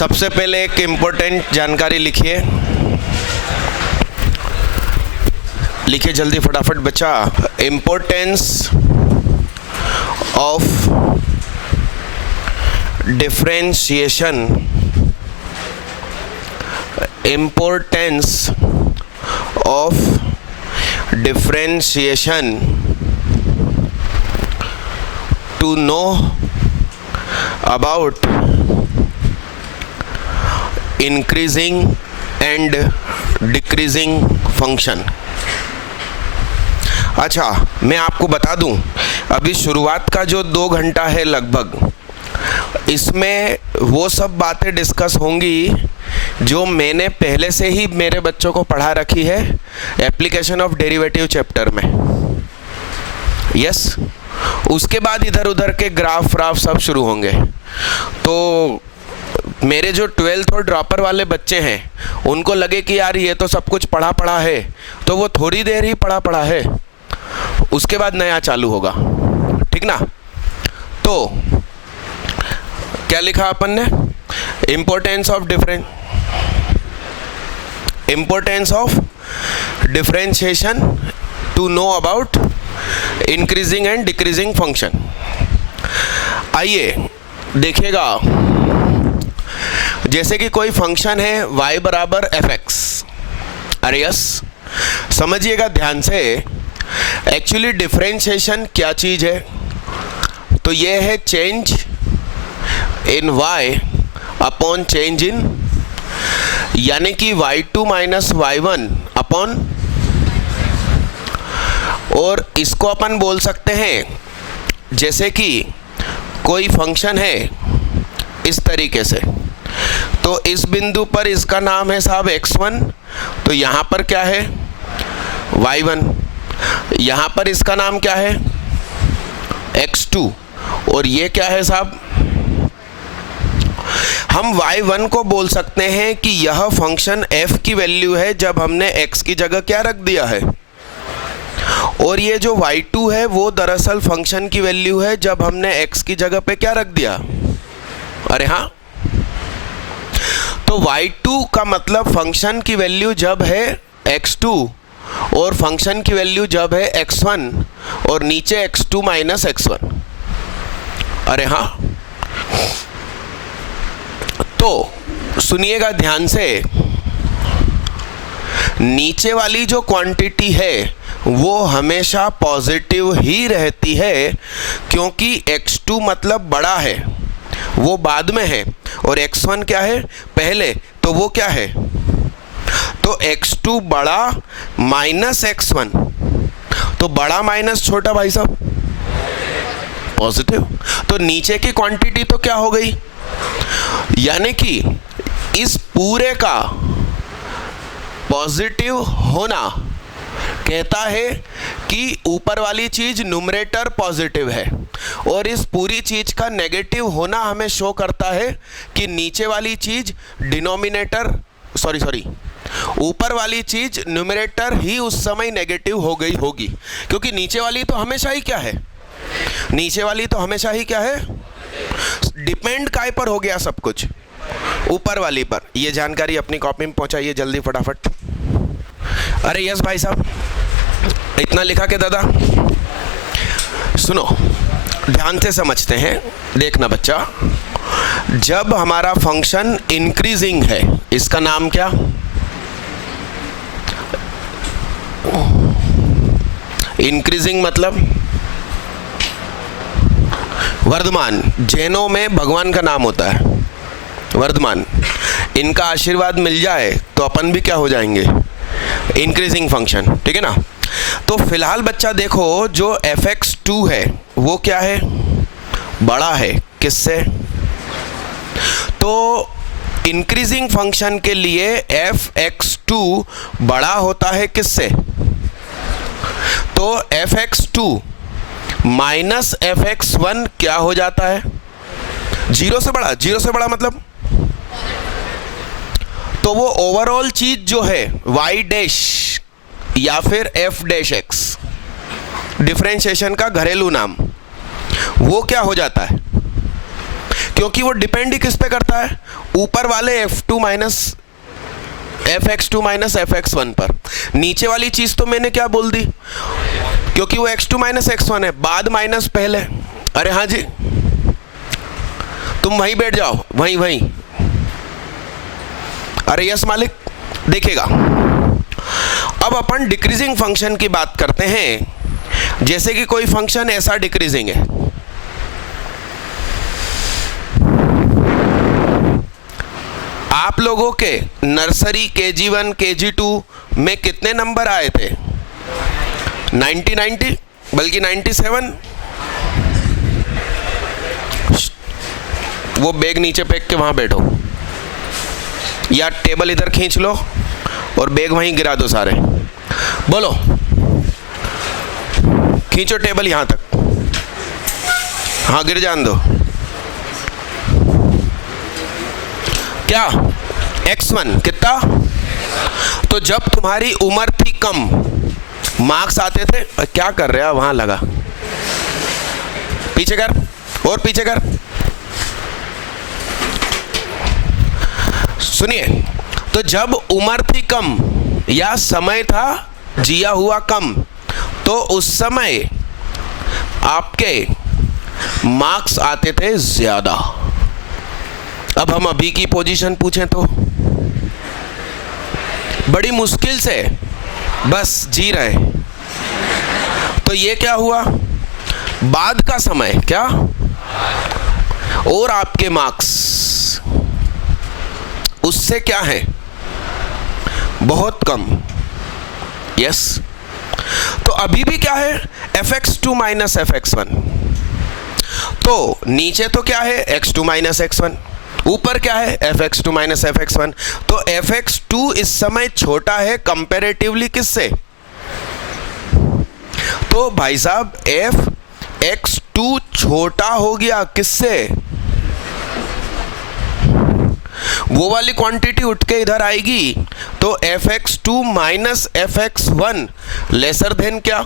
सबसे पहले एक इम्पोर्टेंट जानकारी लिखिए, लिखिए जल्दी फटाफट बच्चा। Importance of differentiation, importance of differentiation to know about increasing and decreasing function। अच्छा, मैं आपको बता दूं, अभी शुरुआत का जो 2 घंटा है लगभग, इसमें वो सब बातें डिस्कस होंगी जो मैंने पहले से ही मेरे बच्चों को पढ़ा रखी है एप्लीकेशन ऑफ डेरिवेटिव चैप्टर में। यस, उसके बाद इधर उधर के ग्राफ सब शुरू होंगे। तो मेरे जो 12th और ड्रॉपर वाले बच्चे हैं उनको लगे कि यार ये तो सब कुछ पढ़ा है, तो वो थोड़ी देर ही पढ़ा है, उसके बाद नया चालू होगा, ठीक ना। तो क्या लिखा अपन ने? Importance of differentiation to know about increasing and decreasing function. आइए देखिएगा, जैसे कि कोई फंक्शन है y बराबर fx। अरे यस, समझिएगा ध्यान से, एक्चुअली डिफरेंशिएशन क्या चीज़ है? तो ये है change in y upon change in, यानी कि y2 माइनस y1 अपॉन, और इसको अपन बोल सकते हैं जैसे कि कोई फंक्शन है इस तरीके से, तो इस बिंदु पर इसका नाम है साहब x1, तो यहाँ पर क्या है y1, यहाँ पर इसका नाम क्या है x2, और ये क्या है साहब, हम y1 को बोल सकते हैं कि यह फंक्शन f की वैल्यू है जब हमने x की जगह क्या रख दिया है, और ये जो y2 है वो दरअसल फंक्शन की वैल्यू है जब हमने x की जगह पे क्या रख दिया। अरे हाँ, तो y2 का मतलब फंक्शन की वैल्यू जब है x2 और फंक्शन की वैल्यू जब है x1 और नीचे x2 माइनस x1। अरे हाँ, तो सुनिएगा ध्यान से, नीचे वाली जो क्वांटिटी है वो हमेशा पॉजिटिव ही रहती है, क्योंकि x2 मतलब बड़ा है, वो बाद में है, और x1 क्या है पहले, तो वो क्या है, तो x2 बड़ा माइनस x1, तो बड़ा माइनस छोटा भाई साहब पॉजिटिव, तो नीचे की क्वांटिटी तो क्या हो गई, यानी कि इस पूरे का पॉजिटिव होना कहता है कि ऊपर वाली चीज न्यूमरेटर पॉजिटिव है, और इस पूरी चीज का नेगेटिव होना हमें शो करता है कि नीचे वाली चीज डिनोमिनेटर सॉरी ऊपर वाली चीज न्यूमरेटर ही उस समय नेगेटिव हो गई होगी, क्योंकि नीचे वाली तो हमेशा ही क्या है, नीचे वाली तो हमेशा ही क्या है, डिपेंड काय पर हो गया सब कुछ, ऊपर वाली पर। ये जानकारी अपनी कॉपी में पहुंचाइए जल्दी फटाफट। अरे यस भाई साहब, इतना लिखा के दादा। सुनो ध्यान से समझते हैं, देखना बच्चा, जब हमारा फंक्शन इंक्रीजिंग है, इसका नाम क्या, इंक्रीजिंग मतलब वर्धमान, जैनों में भगवान का नाम होता है वर्धमान, इनका आशीर्वाद मिल जाए तो अपन भी क्या हो जाएंगे, इंक्रीजिंग फंक्शन, ठीक है ना। तो फिलहाल बच्चा देखो, जो fx2 है वो क्या है, बड़ा है किससे, तो इंक्रीजिंग फंक्शन के लिए fx2 बड़ा होता है किससे, तो fx2 माइनस fx1 क्या हो जाता है, जीरो से बड़ा, जीरो से बड़ा मतलब, तो वो ओवरऑल चीज जो है y डैश या फिर f डैश x, डिफरेंशिएशन का घरेलू नाम, वो क्या हो जाता है, क्योंकि वो डिपेंड ही किस पे करता है, ऊपर वाले f2 minus fx2 minus fx1 पर। नीचे वाली चीज तो मैंने क्या बोल दी, क्योंकि वो x2 माइनस x1 है, बाद माइनस पहले। अरे हाँ जी, तुम वहीं बैठ जाओ, वहीं। अरे यस मालिक, देखिएगा अब अपन डिक्रीजिंग फंक्शन की बात करते हैं। जैसे कि कोई फंक्शन ऐसा डिक्रीजिंग है, आप लोगों के नर्सरी KG1 KG2 में कितने नंबर आए थे? 90 बल्कि 97। वो बैग नीचे फेंक के वहां बैठो, या टेबल इधर खींच लो और बैग वहीं गिरा दो सारे। बोलो, खींचो टेबल यहां तक, हाँ गिर जान दो। क्या x1 कितना? तो जब तुम्हारी उम्र थी कम, मार्क्स आते थे, क्या कर रहे हो वहां लगा, पीछे कर और पीछे कर। सुनिए, तो जब उम्र थी कम या समय था जिया हुआ कम, तो उस समय आपके मार्क्स आते थे ज्यादा। अब हम अभी की पोजीशन पूछें तो बड़ी मुश्किल से बस जी रहे। तो ये क्या हुआ, बाद का समय क्या, और आपके मार्क्स उससे क्या है, बहुत कम। यस, तो अभी भी क्या है, fx2 माइनस fx1। तो नीचे तो क्या है, x2 माइनस x1, ऊपर क्या है, fx2 माइनस fx1। तो fx2 इस समय छोटा है कंपैरेटिवली किससे? तो भाई साहब fx2 छोटा हो गया किससे? वो वाली क्वांटिटी उठ के इधर आएगी, तो fx2 minus fx1 lesser than क्या,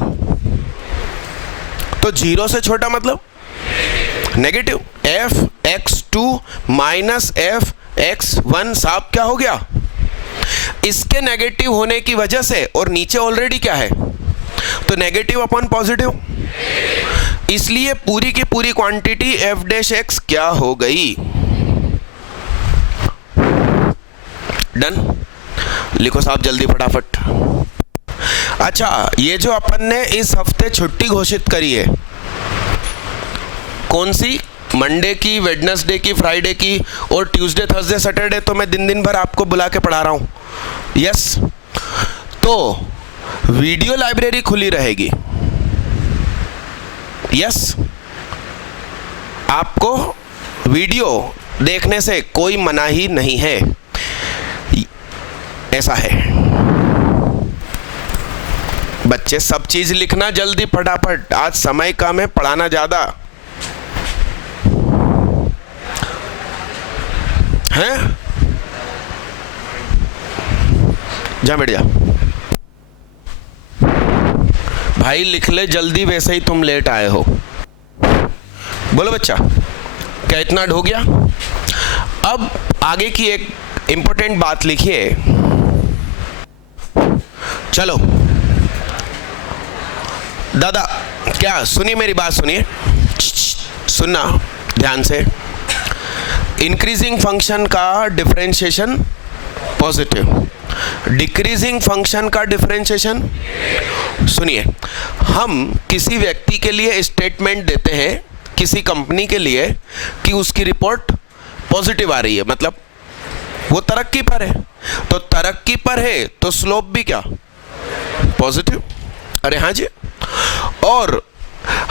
तो 0 से छोटा मतलब नेगेटिव। fx2 माइनस fx1 साहब क्या हो गया, इसके नेगेटिव होने की वजह से, और नीचे ऑलरेडी क्या है, तो नेगेटिव अपॉन पॉजिटिव, इसलिए पूरी की पूरी क्वांटिटी f डैश x क्या हो गई, डन। लिखो साहब जल्दी फटाफट। अच्छा, ये जो अपन ने इस हफ्ते छुट्टी घोषित करी है, कौन सी, मंडे की, वेडनेसडे की, फ्राइडे की और ट्यूसडे थर्सडे सैटरडे, तो मैं दिन भर आपको बुला के पढ़ा रहा हूं। यस, तो वीडियो लाइब्रेरी खुली रहेगी। यस, आपको वीडियो देखने से कोई मनाही नहीं है, ऐसा है। बच्चे सब चीज लिखना जल्दी फटाफट, आज समय कम है, पढ़ाना ज्यादा है। जा बैठ जा भाई, लिख ले जल्दी, वैसे ही तुम लेट आए हो। बोलो बच्चा, क्या इतना हो गया? अब आगे की एक इंपॉर्टेंट बात लिखिए। चलो दादा, क्या सुनिए, मेरी बात सुनिए, सुनना ध्यान से। इंक्रीजिंग फंक्शन का डिफरेंशिएशन पॉजिटिव, डिक्रीजिंग फंक्शन का डिफरेंशिएशन। सुनिए, हम किसी व्यक्ति के लिए स्टेटमेंट देते हैं, किसी कंपनी के लिए, कि उसकी रिपोर्ट पॉजिटिव आ रही है, मतलब वो तरक्की पर है। तो तरक्की पर है तो स्लोप भी क्या, पॉजिटिव। अरे हाँ जी। और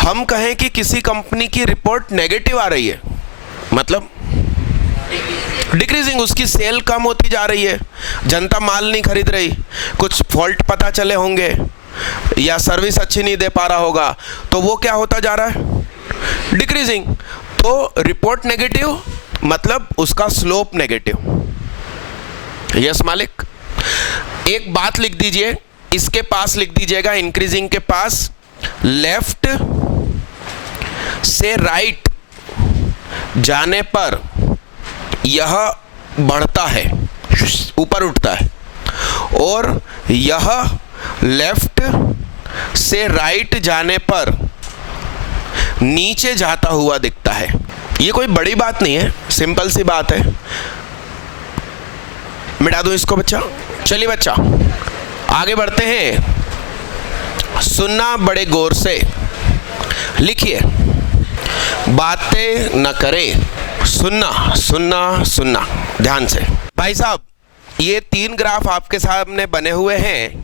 हम कहें कि किसी कंपनी की रिपोर्ट नेगेटिव आ रही है, मतलब डिक्रीजिंग, उसकी सेल कम होती जा रही है, जनता माल नहीं खरीद रही, कुछ फॉल्ट पता चले होंगे या सर्विस अच्छी नहीं दे पा रहा होगा, तो वो क्या होता जा रहा है, डिक्रीजिंग। तो रिपोर्ट नेगेटिव मतलब उसका स्लोप नेगेटिव। यस मालिक। एक बात लिख दीजिए, इसके पास लिख दीजिएगा, इंक्रीजिंग के पास लेफ्ट से राइट जाने पर यह बढ़ता है, ऊपर उठता है, और यह लेफ्ट से राइट जाने पर नीचे जाता हुआ दिखता है। ये कोई बड़ी बात नहीं है, सिंपल सी बात है। मिटा दो इसको बच्चा। चलिए बच्चा आगे बढ़ते हैं। सुनना बड़े गौर से, लिखिए बातें न करें, सुनना सुनना सुनना ध्यान से। भाई साहब ये 3 ग्राफ आपके सामने बने हुए हैं,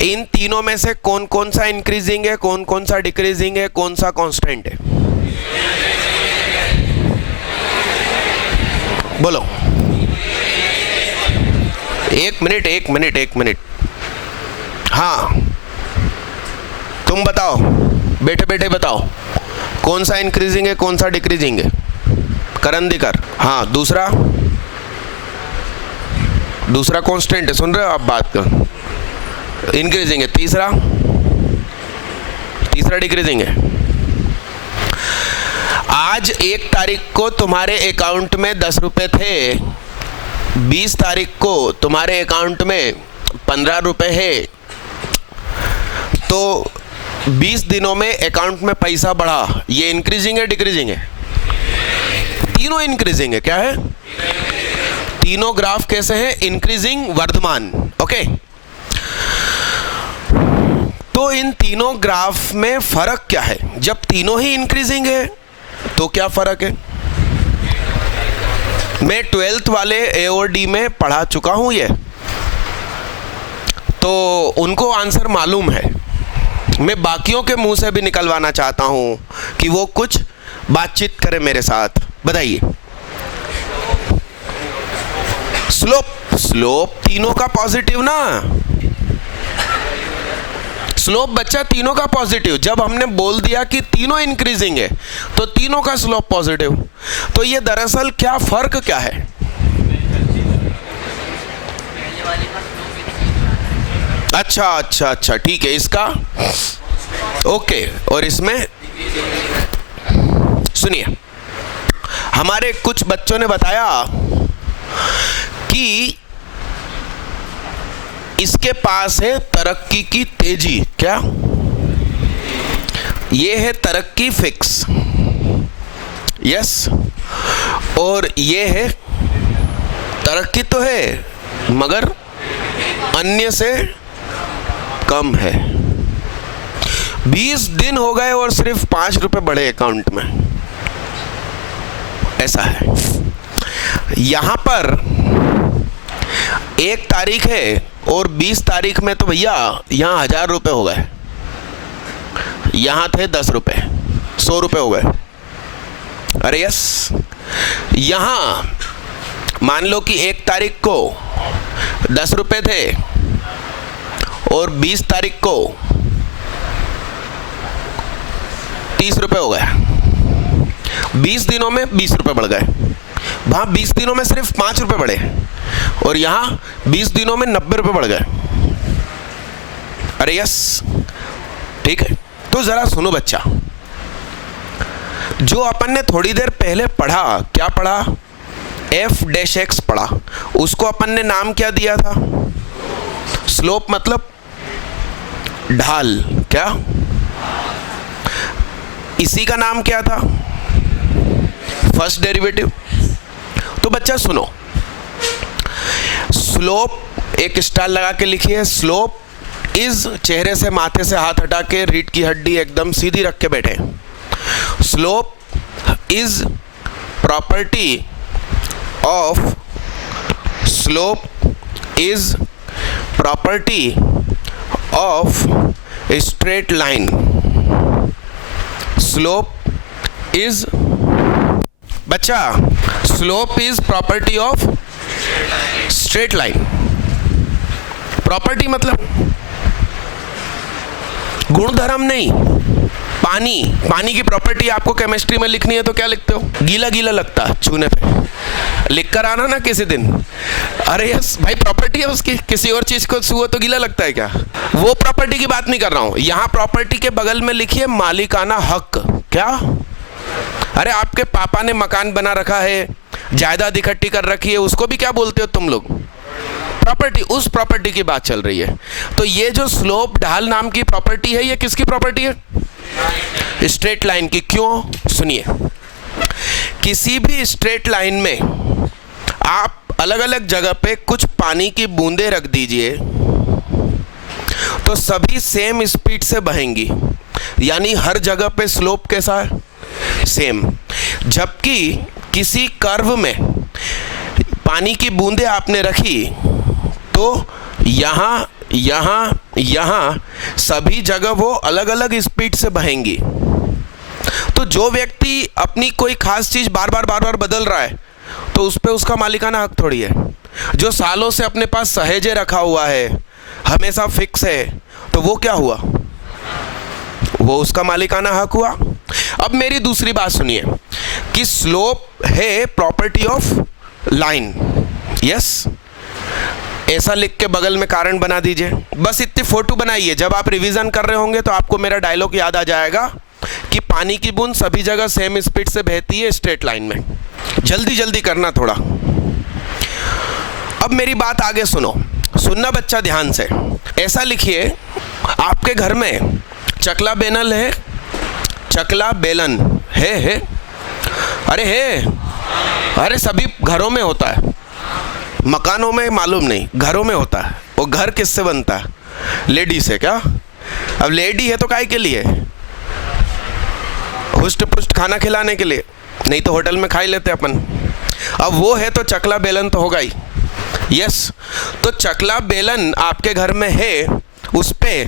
इन तीनों में से कौन कौन सा इंक्रीजिंग है, कौन कौन सा डिक्रीजिंग है, कौन सा कांस्टेंट है? बोलो। एक मिनट। हाँ तुम बताओ, बैठे बैठे बताओ कौन सा इंक्रीजिंग है, कौन सा डिक्रीजिंग है। करण दिकर। हाँ दूसरा कांस्टेंट है, सुन रहे हो आप बात कर, इंक्रीजिंग है। तीसरा डिक्रीजिंग है। आज 1 तारीख को तुम्हारे अकाउंट में 10 रुपए थे, 20 तारीख को तुम्हारे अकाउंट में 15 रुपए है, तो 20 दिनों में अकाउंट में पैसा बढ़ा। ये इंक्रीजिंग है डिक्रीजिंग है? तीनों इंक्रीजिंग है। क्या है? तीनों ग्राफ कैसे हैं? इंक्रीजिंग, वर्धमान। ओके, तो इन तीनों ग्राफ में फर्क क्या है? जब तीनों ही इंक्रीजिंग है तो क्या फर्क है? मैं 12th वाले ए और डी में पढ़ा चुका हूं ये, तो उनको आंसर मालूम है। मैं बाकियों के मुंह से भी निकलवाना चाहता हूं कि वो कुछ बातचीत करें मेरे साथ। बताइए। स्लोप तीनों का पॉजिटिव ना, स्लोप बच्चा तीनों का पॉजिटिव। जब हमने बोल दिया कि तीनों इंक्रीजिंग है तो तीनों का स्लोप पॉजिटिव। तो ये दरअसल क्या फर्क क्या है? अच्छा ठीक है, इसका ओके। और इसमें सुनिए, हमारे कुछ बच्चों ने बताया कि इसके पास है तरक्की की तेजी। क्या? ये है तरक्की फिक्स, यस, और ये है तरक्की तो है मगर अन्य से कम है। 20 दिन हो गए और सिर्फ 5 रुपए बढ़े अकाउंट में, ऐसा है। यहां पर 1 तारीख है और 20 तारीख में तो भैया यहाँ 1000 रुपए हो गए, यहाँ थे 10 रुपए, 100 रुपए हो गए। अरे यस, यहाँ मान लो कि 1 तारीख को 10 रुपए थे और 20 तारीख को 30 रुपए हो गए। 20 दिनों में 20 रुपए बढ़ गए। वहाँ 20 दिनों में सिर्फ 5 रुपए बढ़े और यहाँ 20 दिनों में 90 रुपए बढ़ गए। अरे यस, ठीक है। तो जरा सुनो बच्चा, जो अपन ने थोड़ी देर पहले पढ़ा, क्या पढ़ा? f-x पढ़ा। उसको अपन ने नाम क्या दिया था? स्लोप मतलब ढाल। क्या? इसी का नाम क्या था? First derivative. तो बच्चा सुनो, स्लोप एक स्टार लगा के लिखिए। स्लोप इज, चेहरे से माथे से हाथ हटा के रीढ़ की हड्डी एकदम सीधी रख के बैठे। Slope is property of, slope is property of straight line. Slope is, बच्चा slope is property of straight line. Property मतलब गुणधर्म नहीं। पानी की प्रॉपर्टी आपको केमिस्ट्री में लिखनी है तो क्या लिखते हो? गीला गीला लगता है छूने पे, लिख कर आना ना किसी दिन। अरे यस भाई, प्रॉपर्टी है उसकी, किसी और चीज को छुओ तो गीला लगता है क्या? वो प्रॉपर्टी की बात नहीं कर रहा हूं। यहां प्रॉपर्टी के बगल में लिखिए मालिकाना हक। क्या? अरे आपके पापा ने मकान बना रखा है, जायदाद इकट्ठी कर रखी है, उसको भी क्या बोलते हो तुम लोग? प्रॉपर्टी। उस प्रॉपर्टी की बात चल रही है। तो ये जो स्लोप, ढाल नाम की प्रॉपर्टी है, ये किसकी प्रॉपर्टी है? स्ट्रेट लाइन की। क्यों? सुनिए, किसी भी स्ट्रेट लाइन में आप अलग अलग जगह पे कुछ पानी की बूंदें रख दीजिए तो सभी सेम स्पीड से बहेंगी, यानी हर जगह पे स्लोप कैसा है? सेम। जबकि किसी कर्व में पानी की बूंदें आपने रखी तो यहाँ यहाँ यहाँ सभी जगह वो अलग अलग स्पीड से बहेंगी। तो जो व्यक्ति अपनी कोई खास चीज़ बार बार बदल रहा है तो उस पर उसका मालिकाना हक थोड़ी है। जो सालों से अपने पास सहेजे रखा हुआ है, हमेशा फिक्स है, तो वो क्या हुआ? वो उसका मालिकाना हक हुआ। अब मेरी दूसरी बात सुनिए कि स्लोप है प्रॉपर्टी ऑफ लाइन। यस, ऐसा लिख के बगल में कारण बना दीजिए। बस इतनी फोटो बनाइए, जब आप रिवीजन कर रहे होंगे तो आपको मेरा डायलॉग याद आ जाएगा कि पानी की बूंद सभी जगह सेम स्पीड से बहती है स्ट्रेट लाइन में। जल्दी जल्दी करना थोड़ा। अब मेरी बात आगे सुनो, सुनना बच्चा ध्यान से। ऐसा लिखिए, आपके घर में चकला बेलन है? चकला बेलन है? अरे है, अरे सभी घरों में होता है, मकानों में मालूम नहीं, घरों में होता है। वो घर किससे बनता है? लेडी से। क्या? अब लेडी है तो काय के लिए? हुष्ट पुष्ट खाना खिलाने के लिए, नहीं तो होटल में खा ही लेते अपन। अब वो है तो चकला बेलन तो होगा ही। यस, तो चकला बेलन आपके घर में है, उस पे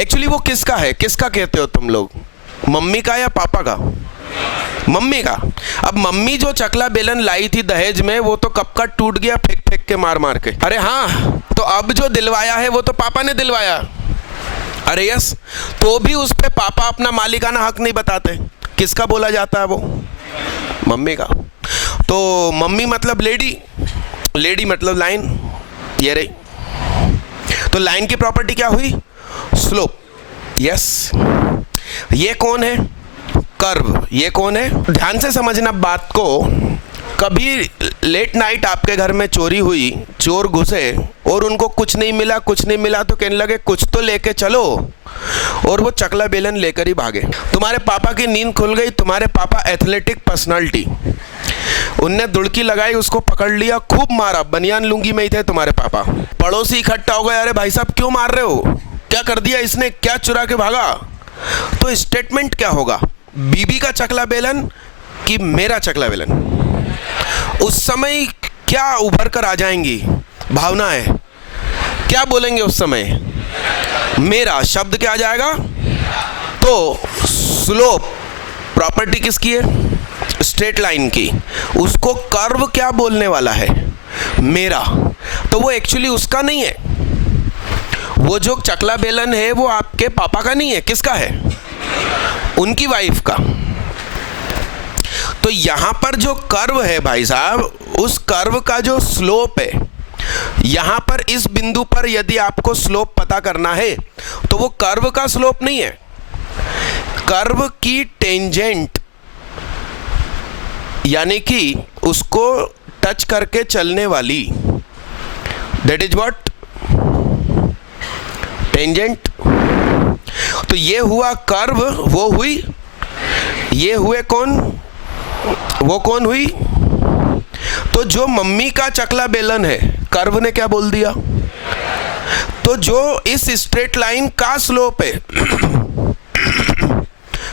एक्चुअली वो किसका है? किसका कहते हो तुम लोग? मम्मी का या पापा का? मम्मी का। अब मम्मी जो चकला बेलन लाई थी दहेज में, वो तो कब का टूट गया फेंक फेंक के, मार मार के। अरे हाँ, तो अब जो दिलवाया है वो तो पापा ने दिलवाया। अरे यस, तो भी उस पे पापा अपना मालिकाना हक नहीं बताते। किसका बोला जाता है वो? मम्मी का। तो मम्मी मतलब लेडी, लेडी मतलब लाइन। ये रही। तो लाइन की प्रॉपर्टी क्या हुई? स्लोप। यस, ये कौन है? कर्व। ये कौन है? ध्यान से समझना बात को। कभी लेट नाइट आपके घर में चोरी हुई, चोर घुसे और उनको कुछ नहीं मिला, कुछ नहीं मिला, तो कहने लगे कुछ तो लेके चलो, और वो चकला बेलन लेकर ही भागे। तुम्हारे पापा की नींद खुल गई। तुम्हारे पापा एथलेटिक पर्सनालिटी, उनने दुड़की लगाई, उसको पकड़ लिया, खूब मारा। बनियान लुंगी में ही थे तुम्हारे पापा। पड़ोसी इकट्ठा हो गए, अरे भाई साहब क्यों मार रहे हो? क्या कर दिया इसने? क्या चुरा के भागा? तो स्टेटमेंट क्या होगा? बीबी का चकला बेलन कि मेरा चकला बेलन? उस समय क्या उभर कर आ जाएंगी भावनाएं? क्या बोलेंगे उस समय? मेरा शब्द क्या आ जाएगा? तो स्लोप प्रॉपर्टी किसकी है? स्ट्रेट लाइन की। उसको कर्व क्या बोलने वाला है? मेरा। तो वो एक्चुअली उसका नहीं है। वो जो चकला बेलन है वो आपके पापा का नहीं है। किसका है? उनकी वाइफ का। तो यहां पर जो कर्व है भाई साहब, उस कर्व का जो स्लोप है, यहां पर इस बिंदु पर यदि आपको स्लोप पता करना है तो वो कर्व का स्लोप नहीं है, कर्व की टेंजेंट, यानी कि उसको टच करके चलने वाली, दैट इज व्हाट? टेंजेंट। तो ये हुआ कर्व, वो हुई, ये हुए कौन? वो कौन हुई? तो जो मम्मी का चकला बेलन है, कर्व ने क्या बोल दिया? तो जो इस स्ट्रेट लाइन का स्लोप है,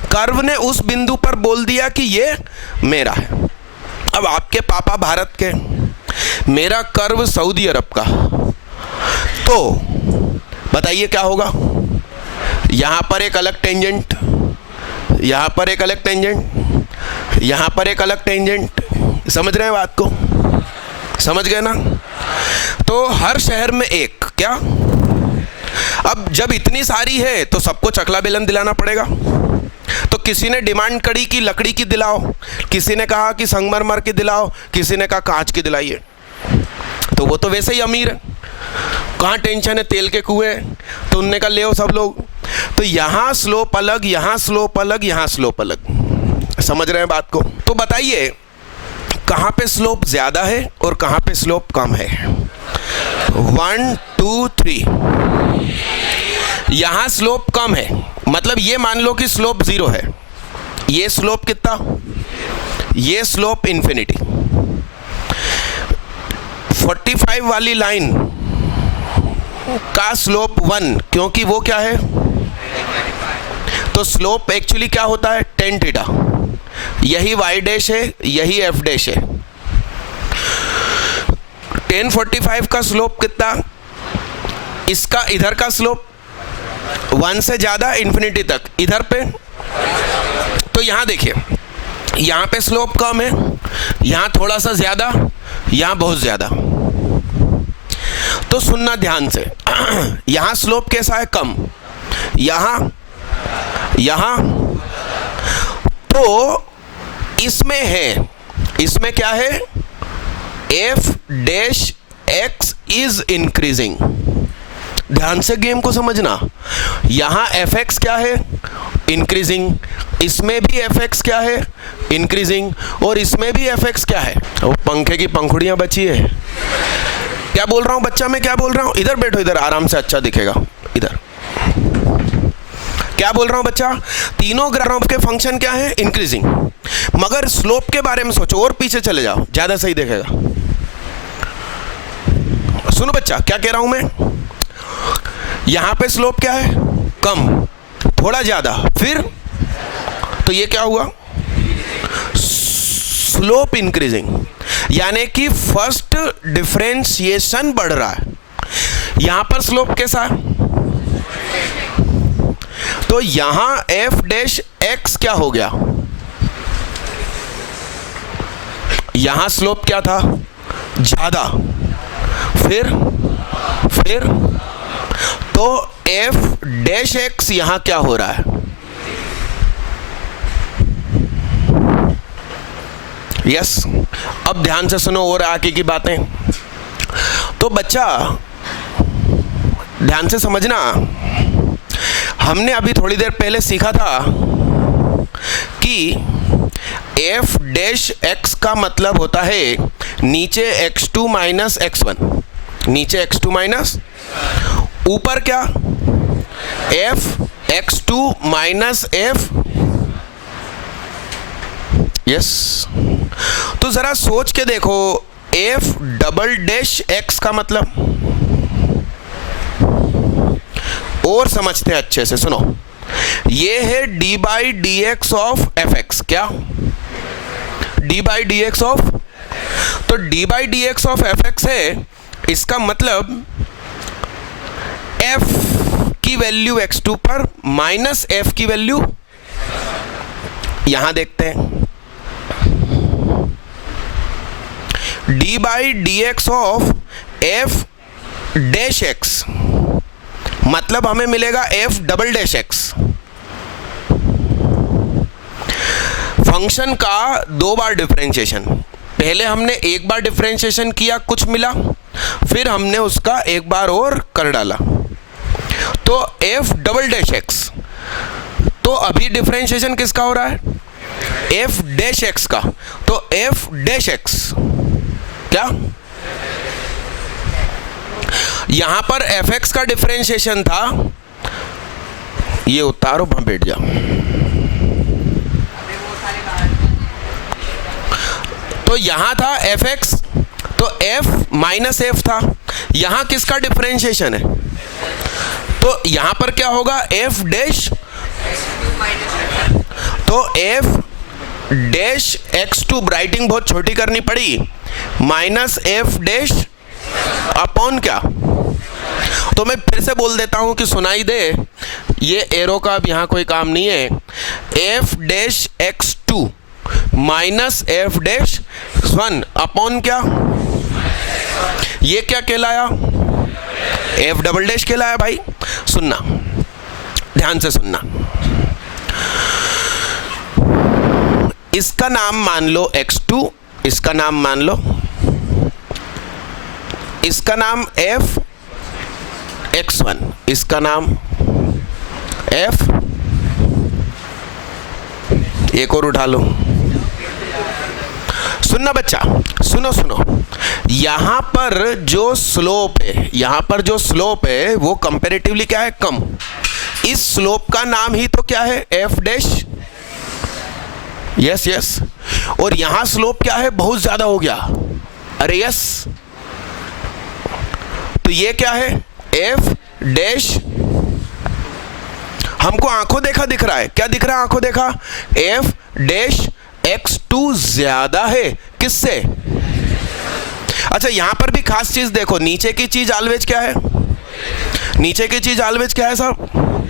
कर्व ने उस बिंदु पर बोल दिया कि ये मेरा है। अब आपके पापा भारत के, मेरा कर्व सऊदी अरब का, तो बताइए क्या होगा? यहाँ पर एक अलग टेंजेंट, यहाँ पर एक अलग टेंजेंट, यहाँ पर एक अलग टेंजेंट। समझ रहे हैं बात को? समझ गए ना? तो हर शहर में एक, क्या? अब जब इतनी सारी है तो सबको चकला बेलन दिलाना पड़ेगा। तो किसी ने डिमांड करी कि लकड़ी की दिलाओ, किसी ने कहा कि संगमरमर की दिलाओ, किसी ने कहा कांच की दिलाइए। तो वो तो वैसे ही अमीर है, कहाँ टेंशन है, तेल के कुएं, तो उनने कहा ले आओ सब लोग। तो यहाँ स्लोप अलग, यहाँ स्लोप अलग, यहाँ स्लोप अलग। समझ रहे हैं बात को? तो बताइए कहाँ पे स्लोप ज़्यादा है और कहाँ पे स्लोप कम है? 1 2 3। यहाँ स्लोप कम है, मतलब ये मान लो कि स्लोप 0 है। ये स्लोप कितना? ये स्लोप इन्फिनिटी। 45 वाली लाइन का स्लोप 1, क्योंकि वो क्या है? तो स्लोप एक्चुअली क्या होता है? tan theta. यही y डैश है, यही f डैश है। tan 45 का स्लोप कितना? इसका इधर का स्लोप 1 से ज़्यादा इन्फिनिटी तक, इधर पे। तो यहाँ देखिए, यहाँ पे स्लोप कम है, यहाँ थोड़ा सा ज़्यादा, यहाँ बहुत ज़्यादा। तो सुनना ध्यान से, यहाँ स्लोप कैसा है? कम। यहाँ तो इसमें है, इसमें क्या है? f dash x is increasing. ध्यान से गेम को समझना। यहाँ fx क्या है? इंक्रीजिंग। इसमें भी fx क्या है? इंक्रीजिंग। और इसमें भी fx क्या है? वो पंखे की पंखुड़ियाँ बची है। क्या बोल रहा हूँ बच्चा, मैं क्या बोल रहा हूँ? इधर बैठो, इधर आराम से, अच्छा दिखेगा इधर। क्या बोल रहा हूँ बच्चा? तीनों ग्राफ के फंक्शन क्या है? इंक्रीजिंग। मगर स्लोप के बारे में सोचो, और पीछे चले जाओ, ज्यादा सही दिखेगा। सुनो बच्चा, क्या कह रहा हूं मैं? यहां पे स्लोप क्या है? कम, थोड़ा ज्यादा, फिर तो ये क्या हुआ? स्लोप इंक्रीजिंग, यानी कि फर्स्ट डिफरेंशिएशन बढ़ रहा है। यहां पर स्लोप कैसा है? तो यहां f डैश x क्या हो गया? यहां स्लोप क्या था? ज्यादा। फिर तो f डैश x यहां क्या हो रहा है? यस। अब ध्यान से सुनो और आगे की बातें। तो बच्चा ध्यान से समझना, हमने अभी थोड़ी देर पहले सीखा था कि f डैश x का मतलब होता है नीचे x2 माइनस x1, नीचे x2 माइनस, ऊपर क्या? f x2 minus f। Yes. तो जरा सोच के देखो, f डबल डैश x का मतलब, और समझते हैं अच्छे से, सुनो। ये है d by D x of F x. क्या? d by D x of, तो d by D x of F x है। इसका मतलब f की वैल्यू x2 पर माइनस f की वैल्यू, यहां देखते हैं, d by D x of f dash x, मतलब हमें मिलेगा f double dash x। Function का 2 बार डिफरेंशिएशन, पहले हमने एक बार डिफरेंशिएशन किया, कुछ मिला, फिर हमने उसका एक बार और कर डाला, तो f डबल डैश x। तो अभी डिफरेंशिएशन किसका हो रहा है? f डैश x का। तो f डैश x क्या? यहां पर fx का डिफरेंशिएशन था, ये उतारो, वहां बैठ जाओ। तो यहां था fx, तो f माइनस f था। यहां किसका डिफरेंशिएशन है? तो यहां पर क्या होगा? f डैश, तो f डैश x2, राइटिंग बहुत छोटी करनी पड़ी, माइनस f डैश अपॉन क्या? तो मैं फिर से बोल देता हूं कि सुनाई दे, ये एरो का अब यहां कोई काम नहीं है। f dash x2 minus f dash 1 upon क्या? ये क्या कहलाया? f डबल डैश कहलाया भाई। सुनना, ध्यान से सुनना, इसका नाम मान लो x2, इसका नाम मान लो, इसका नाम f x1, इसका नाम f एक और उठा लो। सुनना बच्चा, सुनो सुनो, यहां पर जो स्लोप है, यहां पर जो स्लोप है वो कंपैरेटिवली क्या है, कम। इस स्लोप का नाम ही तो क्या है, एफ डैश। Yes yes. और यहां स्लोप क्या है, बहुत ज्यादा हो गया। अरे यस। तो ये क्या है, एफ डैश। हमको आंखों देखा दिख रहा है, क्या दिख रहा है आंखों देखा, एफ डैश x2 ज्यादा है किससे। अच्छा यहां पर भी खास चीज देखो, नीचे की चीज ऑलवेज क्या है, नीचे की चीज ऑलवेज क्या है साहब,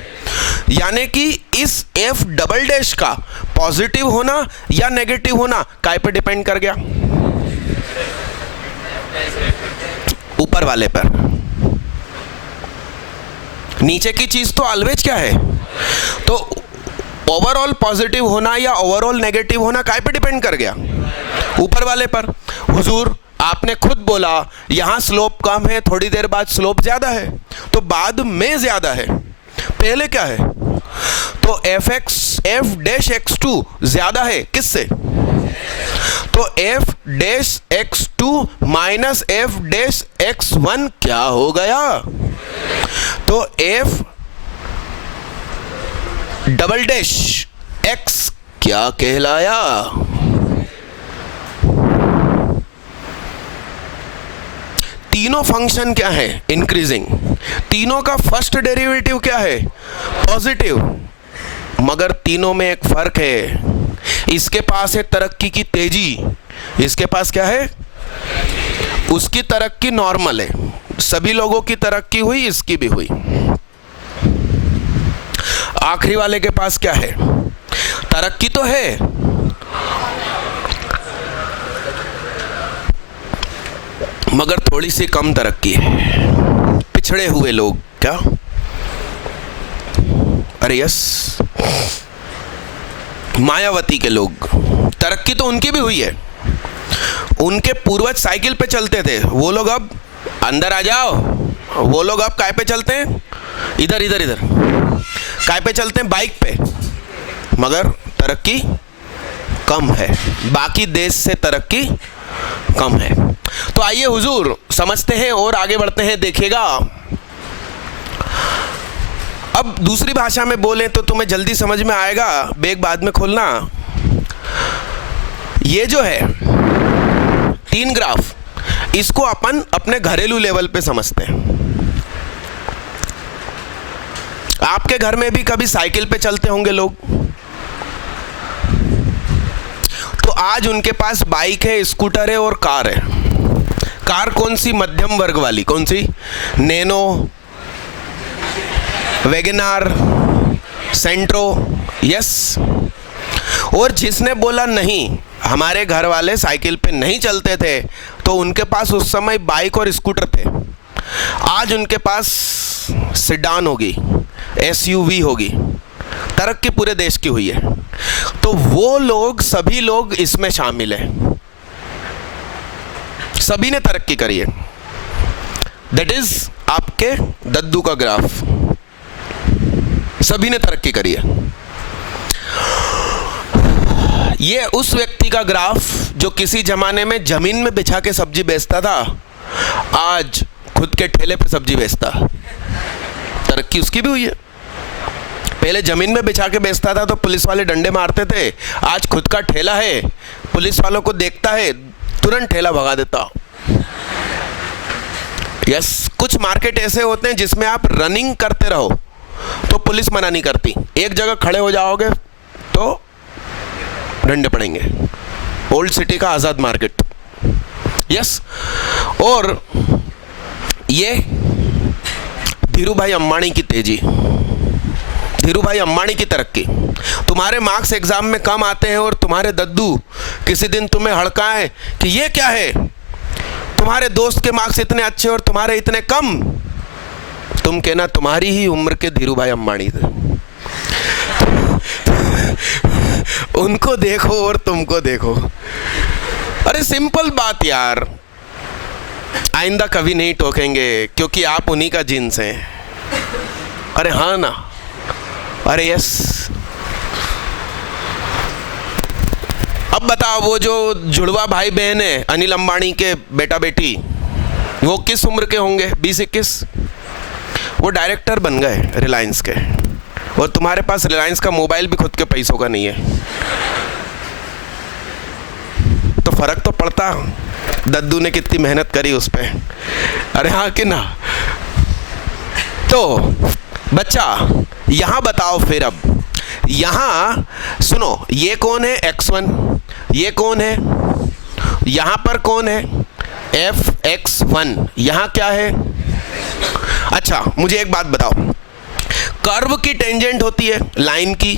यानी कि इस f डबल डैश का पॉजिटिव होना या नेगेटिव होना काय पे डिपेंड कर गया, ऊपर वाले पर। नीचे की चीज तो ऑलवेज क्या है, तो ओवरऑल पॉजिटिव होना या ओवरऑल नेगेटिव होना काय पे डिपेंड कर गया, ऊपर वाले पर। हुजूर आपने खुद बोला यहां स्लोप कम है, थोड़ी देर बाद स्लोप ज्यादा है, तो बाद में ज्यादा है, पहले क्या है, तो एफ डैश x2 ज्यादा है किससे, तो F dash x2 minus F dash x1 क्या हो गया, तो एफ डबल डैश x क्या कहलाया। तीनों फंक्शन क्या है, इंक्रीजिंग। तीनों का फर्स्ट डेरिवेटिव क्या है, पॉजिटिव। मगर तीनों में एक फर्क है, इसके पास है तरक्की की तेजी, इसके पास क्या है, उसकी तरक्की नॉर्मल है, सभी लोगों की तरक्की हुई, इसकी भी हुई। आखिरी वाले के पास क्या है, तरक्की तो है मगर थोड़ी सी कम तरक्की है, पिछड़े हुए लोग क्या, अरे यस, मायावती के लोग, तरक्की तो उनकी भी हुई है, उनके पूर्वज साइकिल पे चलते थे, वो लोग अब अंदर आ जाओ, वो लोग अब काय पे चलते हैं, इधर इधर इधर काय पे चलते हैं, बाइक पे, मगर तरक्की कम है, बाकी देश से तरक्की कम है। तो आइए हुजूर समझते हैं और आगे बढ़ते हैं, देखिएगा। अब दूसरी भाषा में बोलें तो तुम्हें जल्दी समझ में आएगा, बैग बाद में खोलना। ये जो है 3 ग्राफ, इसको अपन अपने घरेलू लेवल पे समझते हैं। आपके घर में भी कभी साइकिल पे चलते होंगे लोग, तो आज उनके पास बाइक है, स्कूटर है और कार है। कार कौन सी, मध्यम वर्ग वाली, कौन सी, नैनो, वैगनार, सेंट्रो, यस। और जिसने बोला नहीं हमारे घर वाले साइकिल पे नहीं चलते थे, तो उनके पास उस समय बाइक और स्कूटर थे, आज उनके पास सेडान होगी, एसयूवी होगी, तरक्की पूरे देश की हुई है। तो वो लोग, सभी लोग इसमें शामिल हैं, सभी ने तरक्की करी है। दैट इज आपके दद्दू का ग्राफ, सभी ने तरक्की करी है। ये उस व्यक्ति का ग्राफ जो किसी जमाने में जमीन में बिछा के सब्जी बेचता था, आज खुद के ठेले पे सब्जी बेचता, तरक्की उसकी भी हुई है। पहले जमीन में बिछा के बेचता था तो पुलिस वाले डंडे मारते थे, आज खुद का ठेला है, पुलिस वालों को देखता है तुरंत ठेला भगा देता। यस, कुछ मार्केट ऐसे होते हैं जिसमें आप रनिंग करते रहो तो पुलिस मना नहीं करती, एक जगह खड़े हो जाओगे तो डंडे पड़ेंगे। ओल्ड सिटी का आज़ाद मार्केट, यस। और ये धीरूभाई अंबानी की तेजी, धीरूभाई अंबानी की तरक्की। तुम्हारे मार्क्स एग्जाम में कम आते हैं और तुम्हारे दद्दू किसी दिन तुम्हें हड़काएं कि ये क्या है, तुम्हारे दोस्त के मार्क्स इतने अच्छे और तुम्हारे इतने कम, तुम कहना तुम्हारी ही उम्र के धीरूभाई अंबानी थे। उनको देखो और तुमको देखो। अरे सिंपल बात यार, आइंदा कभी नहीं टोकेंगे क्योंकि आप उन्हीं का जिन्स हैं। अरे हाँ ना, अरे यस। अब बताओ, वो जो जुड़वा भाई बहन है अनिल अंबानी के बेटा बेटी, वो किस उम्र के होंगे? 20-21। वो डायरेक्टर बन गए रिलायंस के, और तुम्हारे पास रिलायंस का मोबाइल भी खुद के पैसों का नहीं है, तो फर्क तो पड़ता। दद्दू ने कितनी मेहनत करी उस पर, अरे हाँ कि ना। तो बच्चा यहाँ बताओ फिर, अब यहाँ सुनो, ये कौन है? x1, ये कौन है? यहाँ पर कौन है? fx1, यहाँ क्या है? अच्छा मुझे एक बात बताओ, कर्व की टेंजेंट होती है लाइन की,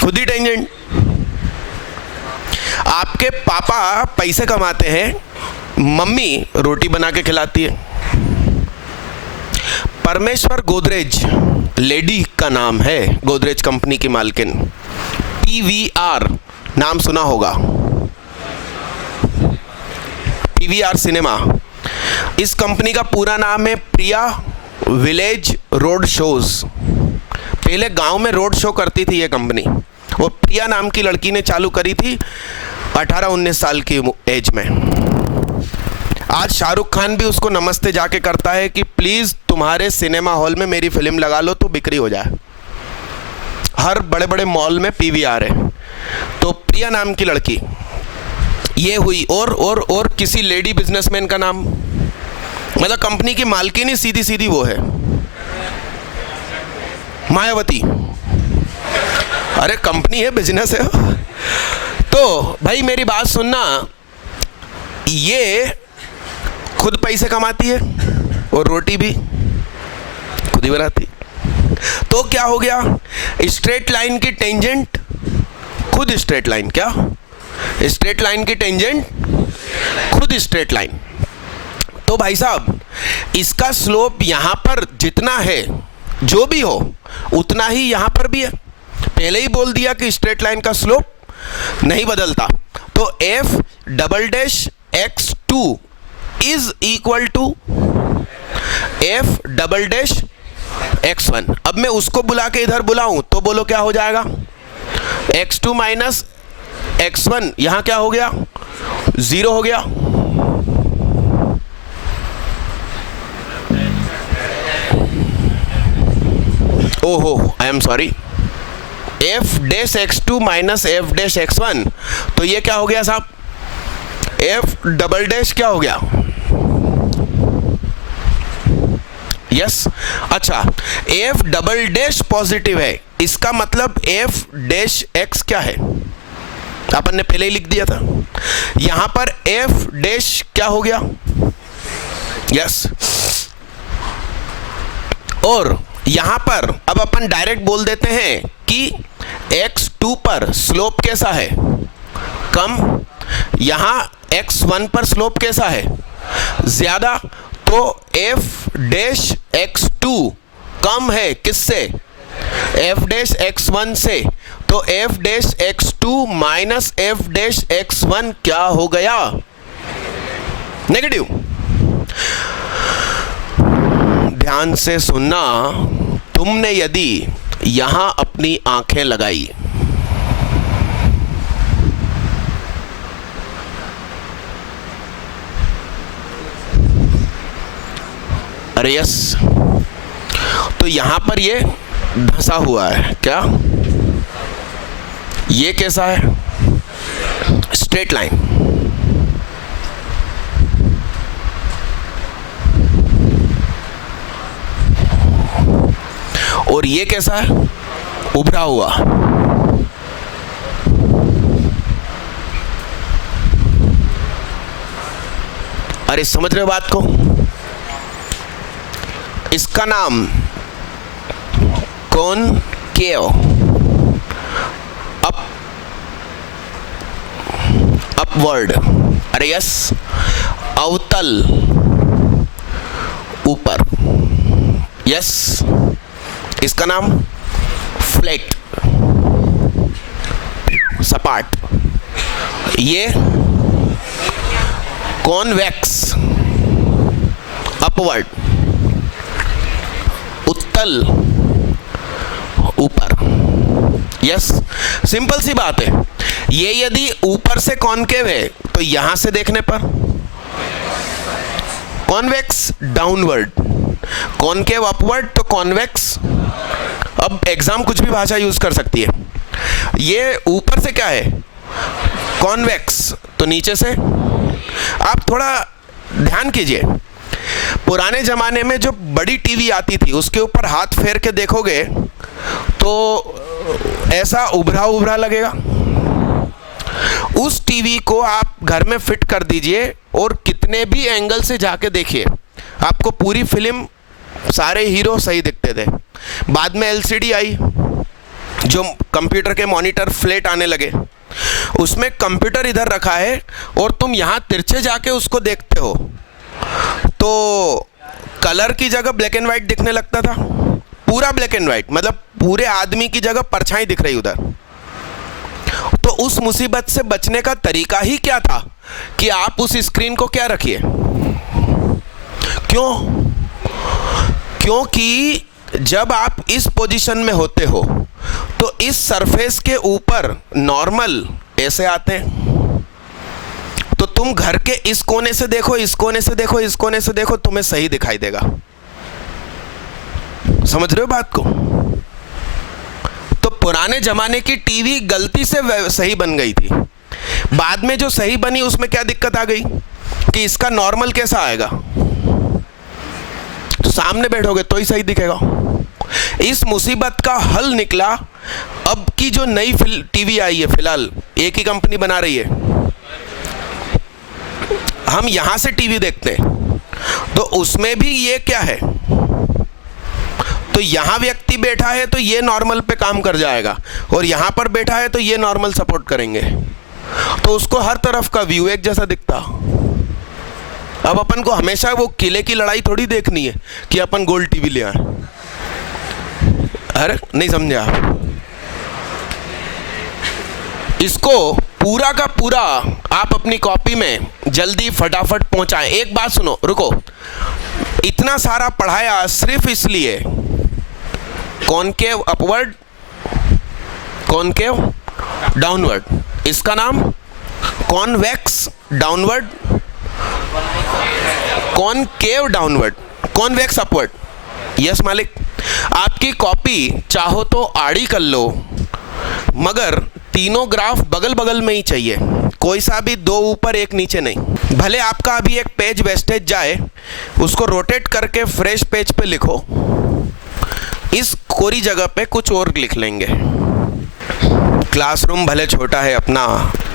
खुद ही टेंजेंट। आपके पापा पैसे कमाते हैं, मम्मी रोटी बना के खिलाती है। परमेश्वर गोदरेज लेडी का नाम है, गोदरेज कंपनी की मालकिन। PVR नाम सुना होगा, PVR सिनेमा। इस कंपनी का पूरा नाम है प्रिया विलेज रोड शोज। पहले गांव में रोड शो करती थी ये कंपनी, वो प्रिया नाम की लड़की ने चालू करी थी 18-19 साल की एज में। आज शाहरुख खान भी उसको नमस्ते जाके करता है कि प्लीज़ तुम्हारे सिनेमा हॉल में मेरी फिल्म लगा लो तो बिक्री हो जाए। हर बड़े बड़े मॉल में PVR है। तो प्रिया नाम की लड़की ये हुई, और किसी लेडी बिजनेसमैन का नाम, मतलब कंपनी की मालकिन ही सीधी सीधी वो है मायावती। अरे कंपनी है, बिजनेस है। तो भाई मेरी बात सुनना, ये खुद पैसे कमाती है और रोटी भी खुद ही बनाती। तो क्या हो गया? स्ट्रेट लाइन की टेंजेंट खुद स्ट्रेट लाइन, क्या स्ट्रेट लाइन की टेंजेंट खुद स्ट्रेट लाइन। तो भाई साहब इसका स्लोप यहाँ पर जितना है, जो भी हो उतना ही यहाँ पर भी है। पहले ही बोल दिया कि स्ट्रेट लाइन का स्लोप नहीं बदलता। तो f"(x2) is equal to f"(x1)। अब मैं उसको बुला के इधर बुलाऊं तो बोलो क्या हो जाएगा? x2 माइनस x1, यहां क्या हो गया? 0 हो गया। ओहो I am sorry, f"(x2) minus f"(x1), तो ये क्या हो गया साहब? f" क्या हो गया? यस अच्छा, f" पॉजिटिव है, इसका मतलब f"(x) क्या है? अपन ने पहले ही लिख दिया था। यहां पर f' क्या हो गया? यस। और यहां पर अब अपन डायरेक्ट बोल देते हैं कि x2 पर स्लोप कैसा है? कम। यहां x1 पर स्लोप कैसा है? ज्यादा। तो f'(x2) कम है किससे? f'(x1) से। तो f'(x2) माइनस f'(x1) क्या हो गया? नेगेटिव। ध्यान से सुनना, तुमने यदि यहां अपनी आंखें लगाई, अरे यस, तो यहां पर ये धंसा हुआ है, क्या ये कैसा है? Straight line. और ये कैसा है? उभरा हुआ। अरे समझ रहे हो बात को? इसका नाम कॉनकेव, अपवर्ड, अरे यस, अवतल ऊपर, यस। इसका नाम फ्लैट, सपाट। ये कॉन्वेक्स, अपवर्ड, उत्तल ऊपर। यस, सिंपल सी बात है। ये यदि ऊपर से कॉनकेव है तो यहां से देखने पर कॉन्वेक्स डाउनवर्ड, कॉनकेव अपवर्ड तो कॉन्वेक्स। अब एग्जाम कुछ भी भाषा यूज कर सकती है। ये ऊपर से क्या है कॉन्वेक्स, तो नीचे से। आप थोड़ा ध्यान कीजिए, पुराने ज़माने में जो बड़ी टीवी आती थी उसके ऊपर हाथ फेर के देखोगे तो ऐसा उभरा उभरा लगेगा। उस टीवी को आप घर में फिट कर दीजिए और कितने भी एंगल से जाके देखिए, आपको पूरी फिल्म सारे हीरो सही दिखते थे। बाद में एलसीडी आई, जो कंप्यूटर के मॉनिटर फ्लैट आने लगे, उसमें कंप्यूटर इधर रखा है और तुम यहाँ तिरछे जाके उसको देखते हो तो कलर की जगह ब्लैक एंड वाइट दिखने लगता था, पूरा ब्लैक एंड वाइट, मतलब पूरे आदमी की जगह परछाई दिख रही उधर। तो उस मुसीबत से बचने का तरीका ही क्या था कि आप उस स्क्रीन को क्या रखिए। क्यों? क्योंकि जब आप इस पोजीशन में होते हो तो इस सरफेस के ऊपर नॉर्मल ऐसे आते हैं, तो तुम घर के इस कोने से देखो, इस कोने से देखो, इस कोने से देखो, तुम्हें सही दिखाई देगा। समझ रहे हो बात को? तो पुराने जमाने की टीवी गलती से सही बन गई थी, बाद में जो सही बनी उसमें क्या दिक्कत आ गई कि इसका नॉर्मल कैसा आएगा, तो सामने बैठोगे तो ही सही दिखेगा। इस मुसीबत का हल निकला, अब की जो नई टीवी आई है, फिलहाल एक ही कंपनी बना रही है, हम यहां से टीवी देखते हैं तो उसमें भी ये क्या है, तो यहां व्यक्ति बैठा है तो ये नॉर्मल पे काम कर जाएगा और यहां पर बैठा है तो ये नॉर्मल सपोर्ट करेंगे, तो उसको हर तरफ का व्यू एक जैसा दिखता। अब अपन को हमेशा वो किले की लड़ाई थोड़ी देखनी है कि अपन गोल टीवी ले आए। अरे नहीं समझे आप? इसको पूरा का पूरा आप अपनी कॉपी में जल्दी फटाफट पहुंचाएं। एक बात सुनो, रुको, इतना सारा पढ़ाया सिर्फ इसलिए, कॉनकेव अपवर्ड, कॉनकेव डाउनवर्ड, इसका नाम convex downward, concave downward, convex upward. Yes मालिक, आपकी कॉपी चाहो तो आड़ी कर लो, मगर तीनों ग्राफ बगल बगल में ही चाहिए, कोई सा भी दो ऊपर एक नीचे नहीं। भले आपका अभी एक पेज वेस्टेज जाए, उसको रोटेट करके फ्रेश पेज पे लिखो, इस कोरी जगह पे कुछ और लिख लेंगे। क्लासरूम भले छोटा है, अपना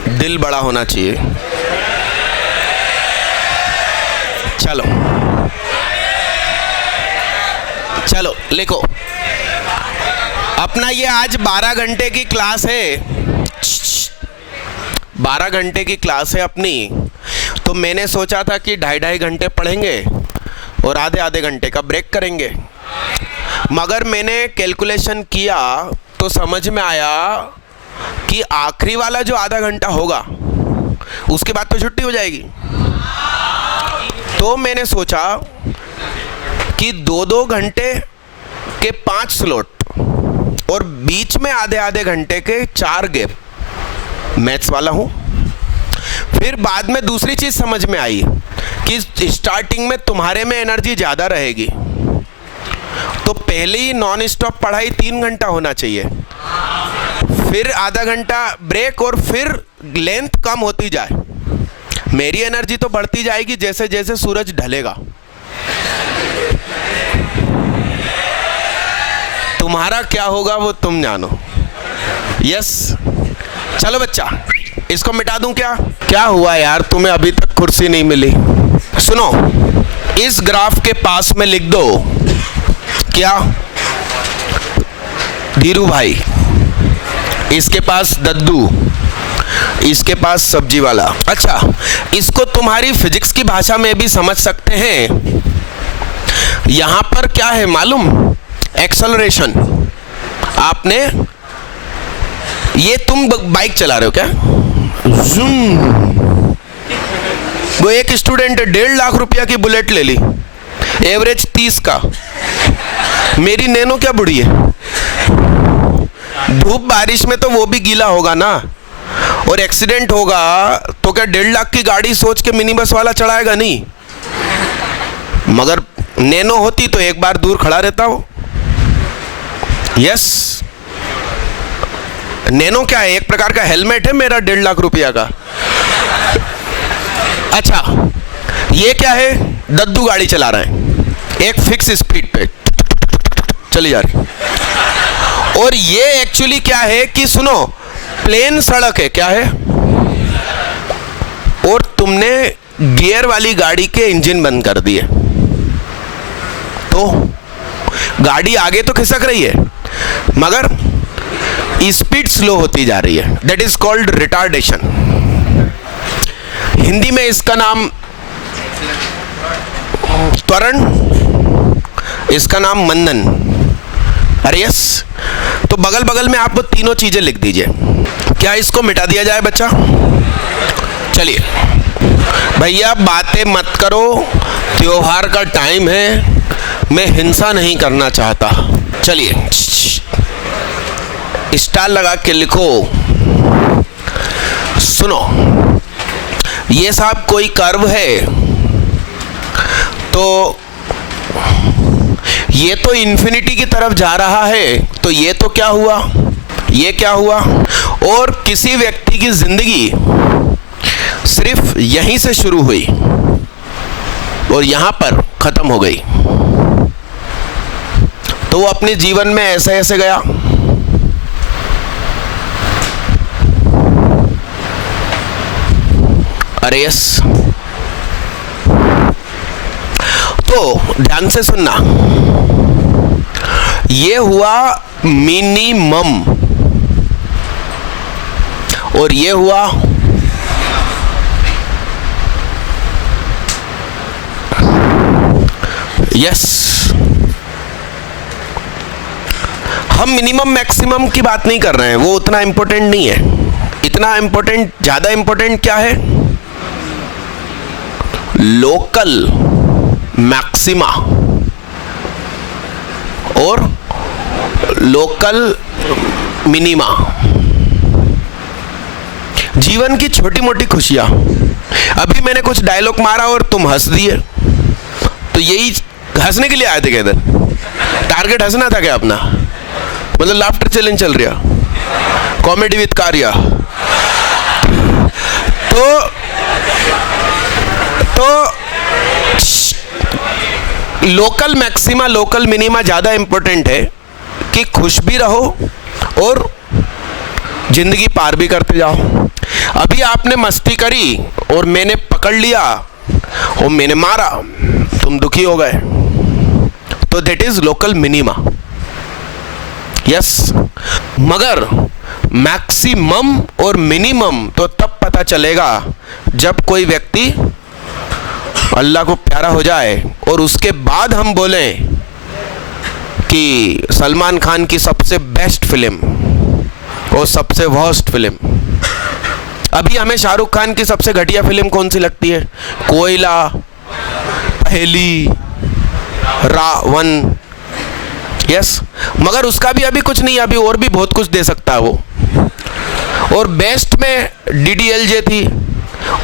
दिल बड़ा होना चाहिए। चलो चलो लिखो, अपना ये आज 12 घंटे की क्लास है, 12 घंटे की क्लास है अपनी, तो मैंने सोचा था कि 2.5 घंटे पढ़ेंगे और आधे आधे घंटे का ब्रेक करेंगे, मगर मैंने कैलकुलेशन किया तो समझ में आया कि आखिरी वाला जो आधा घंटा होगा उसके बाद तो छुट्टी हो जाएगी। तो मैंने सोचा कि 2-2 घंटे के 5 स्लॉट और बीच में आधे आधे घंटे के 4 गैप, मैथ्स वाला हूं। फिर बाद में दूसरी चीज समझ में आई कि स्टार्टिंग में तुम्हारे में एनर्जी ज़्यादा रहेगी, तो पहले ही नॉन स्टॉप पढ़ाई 3 घंटा होना चाहिए, फिर आधा घंटा ब्रेक और फिर लेंथ कम होती जाए। मेरी एनर्जी तो बढ़ती जाएगी जैसे जैसे सूरज ढलेगा, तुम्हारा क्या होगा वो तुम जानो। यस, चलो बच्चा, इसको मिटा दूं क्या? क्या हुआ यार, तुम्हें अभी तक कुर्सी नहीं मिली? सुनो, इस ग्राफ के पास में लिख दो क्या, धीरू भाई, इसके पास दद्दू, इसके पास सब्जी वाला। अच्छा, इसको तुम्हारी फिजिक्स की भाषा में भी समझ सकते हैं। यहां पर क्या है मालूम? एक्सेलरेशन। आपने ये, तुम बाइक चला रहे हो क्या? जूम। वो एक स्टूडेंट 1.5 लाख रुपया की बुलेट ले ली, एवरेज 30 का। मेरी नैनो क्या बुढ़ी है, धूप बारिश में तो वो भी गीला होगा ना, और एक्सीडेंट होगा तो क्या 1.5 लाख की गाड़ी सोच के मिनी बस वाला चढ़ाएगा? नहीं। मगर नैनो होती तो एक बार दूर खड़ा रहता हो। यस, नैनो क्या है? एक प्रकार का हेलमेट है मेरा 1.5 लाख रुपया का। अच्छा, ये क्या है? दद्दू गाड़ी चला रहा है, एक फिक्स स्पीड पे चली जा रही। और ये एक्चुअली क्या है कि सुनो, प्लेन सड़क है, क्या है? और तुमने गियर वाली गाड़ी के इंजन बंद कर दिए तो गाड़ी आगे तो खिसक रही है मगर स्पीड स्लो होती जा रही है। That is called retardation. Hindi में इसका नाम त्वरण, इसका नाम मंदन। अरे यस, तो बगल बगल में आपको तीनों चीजें लिख दीजिए। क्या इसको मिटा दिया जाए बच्चा? चलिए भैया बातें मत करो, त्योहार का टाइम है, मैं हिंसा नहीं करना चाहता। चलिए स्टार लगा के लिखो। सुनो, ये साहब कोई कर्व है तो ये तो इन्फिनिटी की तरफ जा रहा है, तो ये तो क्या हुआ? ये क्या हुआ? और किसी व्यक्ति की जिंदगी सिर्फ यहीं से शुरू हुई और यहां पर खत्म हो गई, तो वो अपने जीवन में ऐसे ऐसे गया। अरे यस, तो ध्यान से सुनना, ये हुआ मिनिमम और ये हुआ यस। हम मिनिमम मैक्सिमम की बात नहीं कर रहे हैं, वो उतना इंपॉर्टेंट नहीं है। इतना इंपॉर्टेंट, ज्यादा इंपॉर्टेंट क्या है? लोकल मैक्सिमा और लोकल मिनिमा। जीवन की छोटी मोटी खुशियां। अभी मैंने कुछ डायलॉग मारा और तुम हंस दिए, तो यही हंसने के लिए आए थे क्या? इधर टारगेट हंसना था क्या अपना? मतलब लाफ्टर चैलेंज चल रहा, कॉमेडी विद कार्या। तो लोकल मैक्सिमा लोकल मिनिमा ज़्यादा इंपॉर्टेंट है कि खुश भी रहो और जिंदगी पार भी करते जाओ। अभी आपने मस्ती करी और मैंने पकड़ लिया और मैंने मारा, तुम दुखी हो गए, तो that is local minima. Yes, मगर मैक्सिमम और मिनिमम तो तब पता चलेगा जब कोई व्यक्ति अल्लाह को प्यारा हो जाए और उसके बाद हम बोलें कि सलमान खान की सबसे बेस्ट फिल्म और सबसे वर्स्ट फिल्म। अभी हमें शाहरुख खान की सबसे घटिया फिल्म कौन सी लगती है? कोयला, पहेली, रावण। यस, मगर उसका भी अभी कुछ नहीं, अभी और भी बहुत कुछ दे सकता है वो। और बेस्ट में DDLJ थी,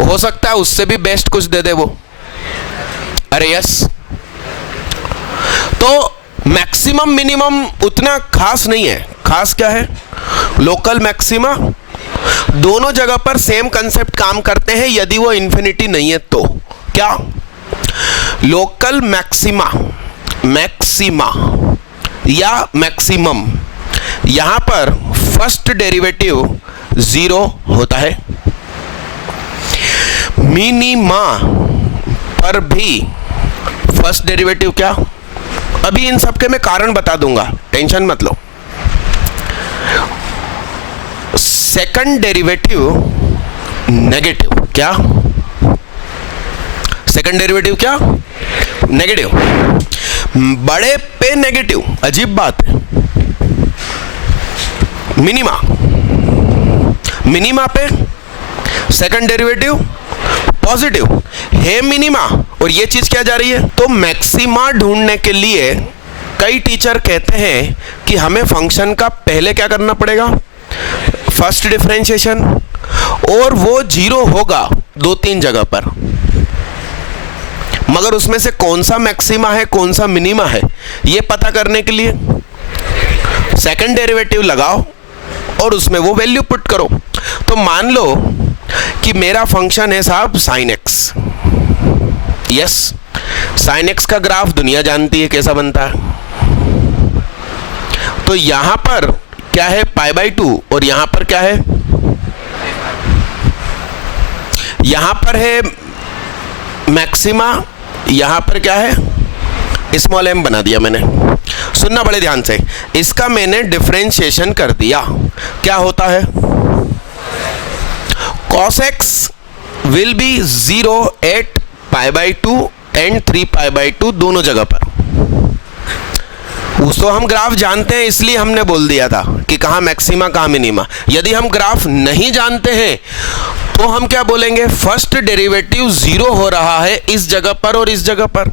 हो सकता है उससे भी बेस्ट कुछ दे दे वो। अरे यस, तो मैक्सिमम मिनिमम उतना खास नहीं है। खास क्या है? Local maxima. दोनों जगह पर सेम कंसेप्ट काम करते हैं यदि वो इन्फिनिटी नहीं है तो। क्या? लोकल मैक्सिमा, मैक्सिमा या मैक्सिमम, यहां पर फर्स्ट डेरिवेटिव 0 होता है। मिनिमा पर भी फर्स्ट डेरिवेटिव क्या? अभी इन सबके मैं कारण बता दूंगा, टेंशन मत लो। Second derivative negative. क्या? सेकंड डेरिवेटिव क्या? नेगेटिव। बड़े पे नेगेटिव, अजीब बात है। मिनिमा, मिनिमा पे सेकंड डेरिवेटिव पॉजिटिव है मिनिमा, और ये चीज क्या जा रही है? तो मैक्सिमा ढूंढने के लिए कई टीचर कहते हैं कि हमें फंक्शन का पहले क्या करना पड़ेगा? फर्स्ट डिफरेंशिएशन, और वो 0 होगा 2-3 जगह पर, मगर उसमें से कौन सा मैक्सिमा है कौन सा मिनिमा है ये पता करने के लिए सेकंड डेरिवेटिव लगाओ और उसमें वो वैल्यू पुट करो। तो मान लो कि मेरा फंक्शन है साहब sin x। Yes, sin x का ग्राफ दुनिया जानती है कैसा बनता है। तो यहां पर क्या है π/2 और यहां पर क्या है, यहां पर है मैक्सिमा, यहां पर क्या है स्मॉल m बना दिया मैंने। सुनना बड़े ध्यान से, इसका मैंने डिफरेंशिएशन कर दिया। क्या होता है cos x will be 0 at π/2 and 3π/2 दोनों जगह पर। तो हम ग्राफ जानते हैं इसलिए हमने बोल दिया था कि कहाँ मैक्सिमा कहाँ मिनिमा। यदि हम ग्राफ नहीं जानते हैं तो हम क्या बोलेंगे, फर्स्ट डेरिवेटिव 0 हो रहा है इस जगह पर और इस जगह पर,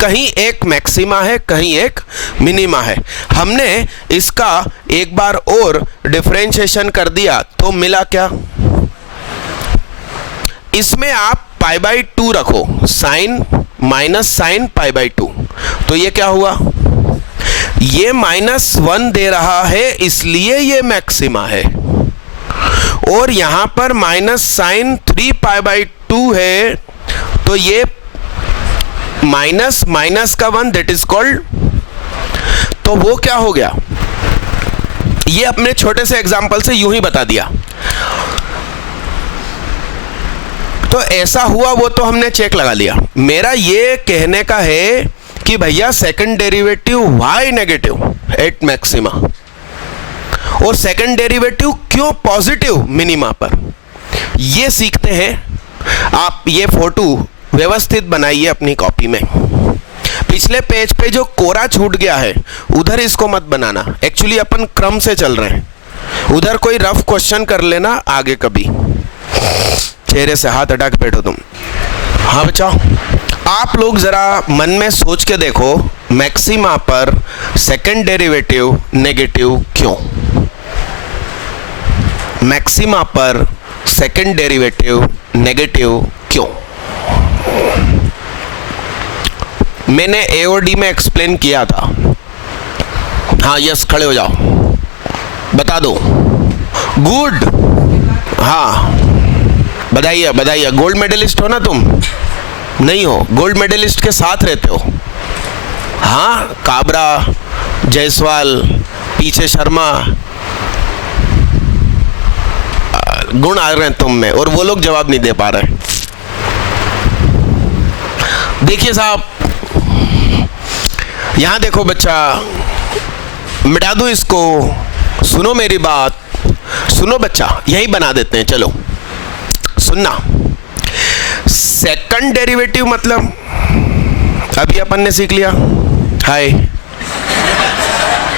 कहीं एक मैक्सिमा है कहीं एक मिनिमा है। हमने इसका एक बार और डिफरेंशिएशन कर दिया तो मिला क्या, इसमें आप π/2 रखो, साइन माइनस साइन π/2, तो ये क्या हुआ, ये -1 दे रहा है इसलिए ये मैक्सिमा है, और यहां पर माइनस साइन 3π/2 है तो ये माइनस माइनस का 1 दैट इज कॉल्ड, तो वो क्या हो गया, ये अपने छोटे से एग्जांपल से यूं ही बता दिया। तो ऐसा हुआ वो तो हमने चेक लगा लिया। मेरा ये कहने का है कि भैया second derivative y negative at maxima, और सेकंड डेरिवेटिव क्यों पॉजिटिव मिनिमा पर, ये सीखते हैं। आप ये फोटो व्यवस्थित बनाइए अपनी कॉपी में। पिछले पेज पे जो कोरा छूट गया है उधर इसको मत बनाना, एक्चुअली अपन क्रम से चल रहे हैं, उधर कोई रफ क्वेश्चन कर लेना आगे कभी। चेहरे से हाथ हटा के बैठो तुम। हाँ बच्चा, आप लोग जरा मन में सोच के देखो, मैक्सिमा पर सेकंड डेरिवेटिव नेगेटिव क्यों, मैक्सिमा पर सेकंड डेरिवेटिव नेगेटिव क्यों। मैंने ए और डी में एक्सप्लेन किया था। हाँ यस, खड़े हो जाओ, बता दो। गुड, हाँ बधाइए बधाइए। गोल्ड मेडलिस्ट हो ना तुम? नहीं हो, गोल्ड मेडलिस्ट के साथ रहते हो। हाँ, काबरा, जायसवाल, पीछे शर्मा, गुण आ रहे हैं तुम में और वो लोग जवाब नहीं दे पा रहे। देखिए साहब, यहां देखो बच्चा, मिटा दूं इसको, सुनो मेरी बात, सुनो बच्चा, यही बना देते हैं, चलो सुनना। सेकंड डेरिवेटिव मतलब अभी अपन ने सीख लिया। हाय,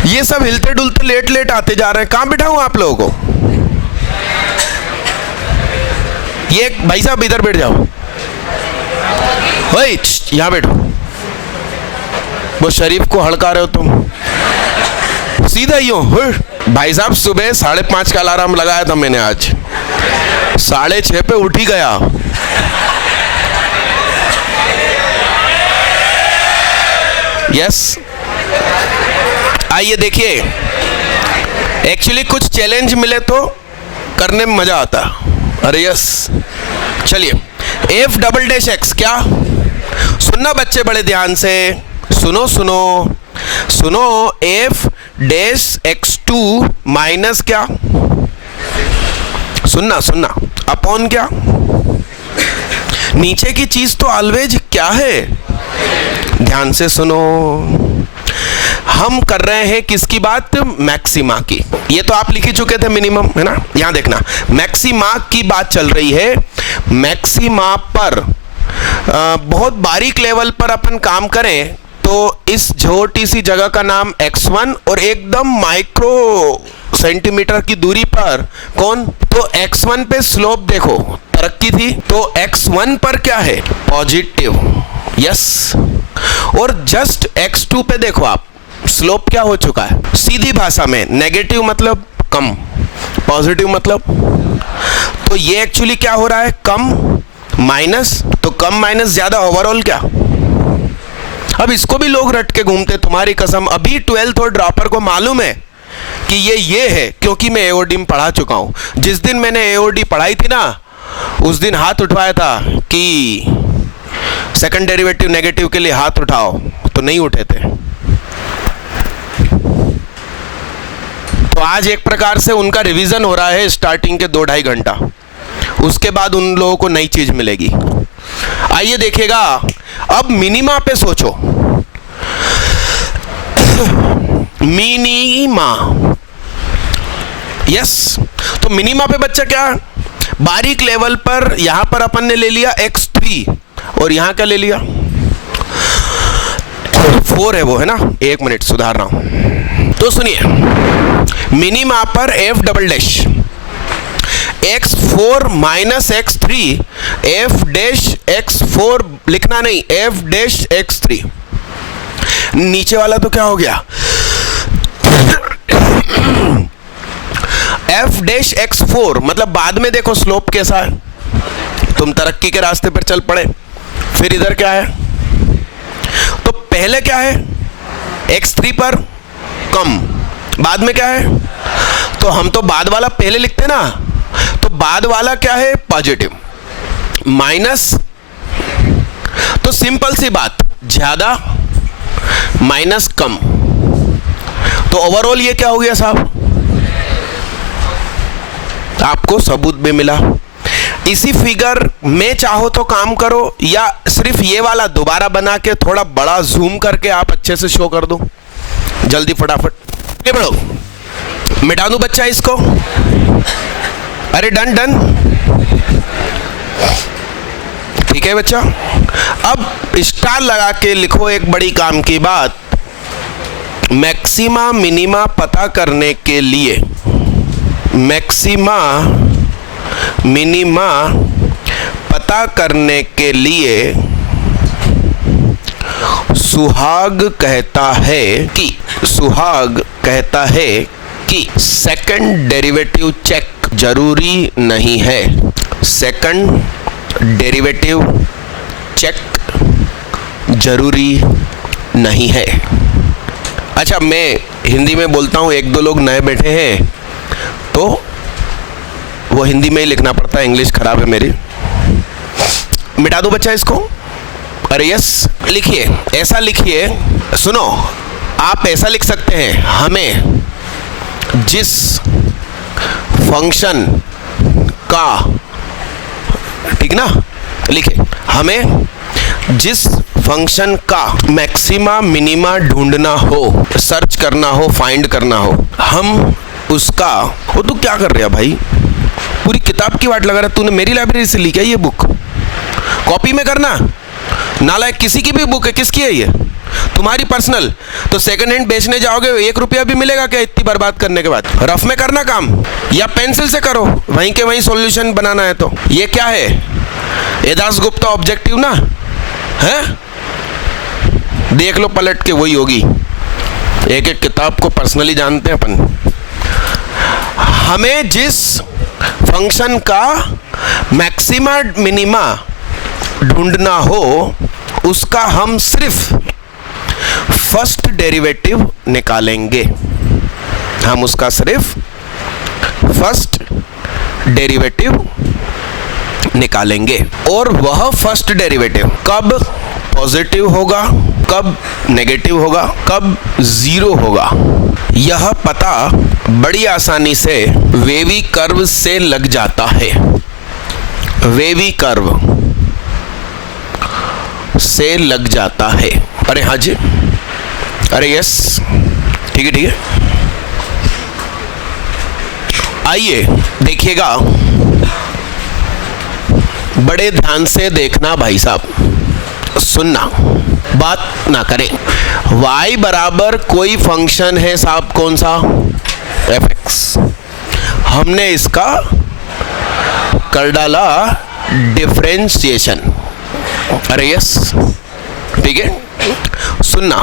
ये सब हिलते डुलते लेट लेट आते जा रहे हैं, कहां बिठाऊं आप लोगों को? ये भाई साहब इधर बैठ जाओ, ओए यहां बैठो। वो शरीफ को हड़का रहे हो तुम, सीधा ही हो। भाई साहब सुबह 5:30 का अलार्म लगाया था मैंने, आज 6:30 पे उठ ही गया। यस, आइए देखिए, एक्चुअली कुछ चैलेंज मिले तो करने में मजा आता। अरे यस, चलिए f"x क्या, सुनना बच्चे बड़े ध्यान से, सुनो सुनो सुनो, f'(x2) माइनस क्या, सुनना सुनना, अपॉन क्या, नीचे की चीज तो ऑलवेज क्या है, ध्यान से सुनो। हम कर रहे हैं किसकी बात, मैक्सिमा की। ये तो आप लिख ही चुके थे मिनिमम, है ना। यहां देखना, मैक्सिमा की बात चल रही है। मैक्सिमा पर बहुत बारीक लेवल पर अपन काम करें तो इस छोटी सी जगह का नाम x1, और एकदम माइक्रो सेंटीमीटर की दूरी पर कौन, तो x1 पे स्लोप देखो तरक्की थी, तो x1 पर क्या है, पॉजिटिव। यस, और जस्ट x2 पे देखो आप, स्लोप क्या हो चुका है। सीधी भाषा में नेगेटिव मतलब कम, पॉजिटिव मतलब तो ये एक्चुअली क्या हो रहा है, कम माइनस, तो कम माइनस ज्यादा, ओवरऑल क्या। अब इसको भी लोग रट के घूमते, तुम्हारी कसम अभी 12th और ड्रॉपर को मालूम है कि ये है, क्योंकि मैं एओडी में पढ़ा चुका हूं। जिस दिन मैंने एओडी पढ़ाई थी ना, उस दिन हाथ उठवाया था कि सेकंड डेरिवेटिव नेगेटिव के लिए हाथ उठाओ, तो नहीं उठे थे। तो आज एक प्रकार से उनका रिवीजन हो रहा है स्टार्टिंग के 2-2.5 घंटा, उसके बाद उन लोगों को नई चीज मिलेगी। आइए देखिएगा, अब मिनिमा पे सोचो। मिनिमा, यस, तो मिनिमा पे बच्चा क्या, बारीक लेवल पर यहां पर अपन ने ले लिया x3 और यहां क्या ले लिया 4 है वो, है ना। 1 मिनट सुधार रहा हूं। तो सुनिए, मिनिमा पर f double dash x4 minus x3, f dash x4 लिखना नहीं, f डैश x3। नीचे वाला तो क्या हो गया, f डैश x4, मतलब बाद में देखो स्लोप कैसा है, तुम तरक्की के रास्ते पर चल पड़े। फिर इधर क्या है, तो पहले क्या है x3 पर कम, बाद में क्या है, तो हम तो बाद वाला पहले लिखते ना, तो बाद वाला क्या है पॉजिटिव, माइनस, तो सिंपल सी बात, ज्यादा माइनस कम, तो ओवरऑल ये क्या हो गया साहब, आपको सबूत भी मिला। इसी फिगर में चाहो तो काम करो, या सिर्फ ये वाला दोबारा बना के थोड़ा बड़ा जूम करके आप अच्छे से शो कर दो, जल्दी फटाफट। ये बढ़ो, मिटा दूं बच्चा इसको, अरे डन डन, ठीक है बच्चा। अब स्टार लगा के लिखो एक बड़ी काम की बात, मैक्सिमा मिनिमा पता करने के लिए, मैक्सिमा मिनिमा पता करने के लिए सुहाग कहता है कि सेकंड डेरिवेटिव चेक जरूरी नहीं है, सेकंड डेरिवेटिव चेक जरूरी नहीं है। अच्छा, मैं हिंदी में बोलता हूँ, 1-2 लोग नए बैठे हैं तो वो हिंदी में ही लिखना पड़ता है, इंग्लिश खराब है मेरी। मिटा दो बच्चा इसको, अरे यस, लिखिए, ऐसा लिखिए, सुनो, आप ऐसा लिख सकते हैं, हमें जिस फंक्शन का, ठीक ना, लिखिए, हमें जिस फंक्शन का मैक्सिमा मिनिमा ढूंढना हो, सर्च करना हो, फाइंड करना हो, हम उसका, वो तू क्या कर रहा भाई, पूरी किताब की वाट लगा रहा, तूने मेरी लाइब्रेरी से ली क्या ये बुक, कॉपी में करना, नालायक, किसी की भी बुक है, किसकी है ये, तुम्हारी पर्सनल, तो सेकंड हैंड बेचने जाओगे 1 रुपया भी मिलेगा क्या इतनी बर्बाद करने के बाद, रफ में करना काम, या पेंसिल से करो, वहीं के वहीं सॉल्यूशन बनाना है। तो ये क्या है, एदास गुप्ता ऑब्जेक्टिव ना है, देख लो पलट के, वही होगी, एक एक किताब को पर्सनली जानते हैं अपन। हमें जिस फंक्शन का मैक्सिमा मिनिमा ढूंढना हो, उसका हम सिर्फ फर्स्ट डेरिवेटिव निकालेंगे, हम उसका सिर्फ फर्स्ट डेरिवेटिव निकालेंगे, और वह फर्स्ट डेरिवेटिव कब पॉजिटिव होगा, कब नेगेटिव होगा, कब जीरो होगा, यह पता बड़ी आसानी से वेवी कर्व से लग जाता है, वेवी कर्व से लग जाता है। अरे हाँ जी, अरे यस, ठीक है ठीक है। आइए देखिएगा, बड़े ध्यान से देखना भाई साहब, सुनना, बात ना करें। y बराबर कोई फंक्शन है साहब, कौन सा, fx, हमने इसका कर डाला डिफरेंशिएशन, अरे यस, ठीक है। सुनना,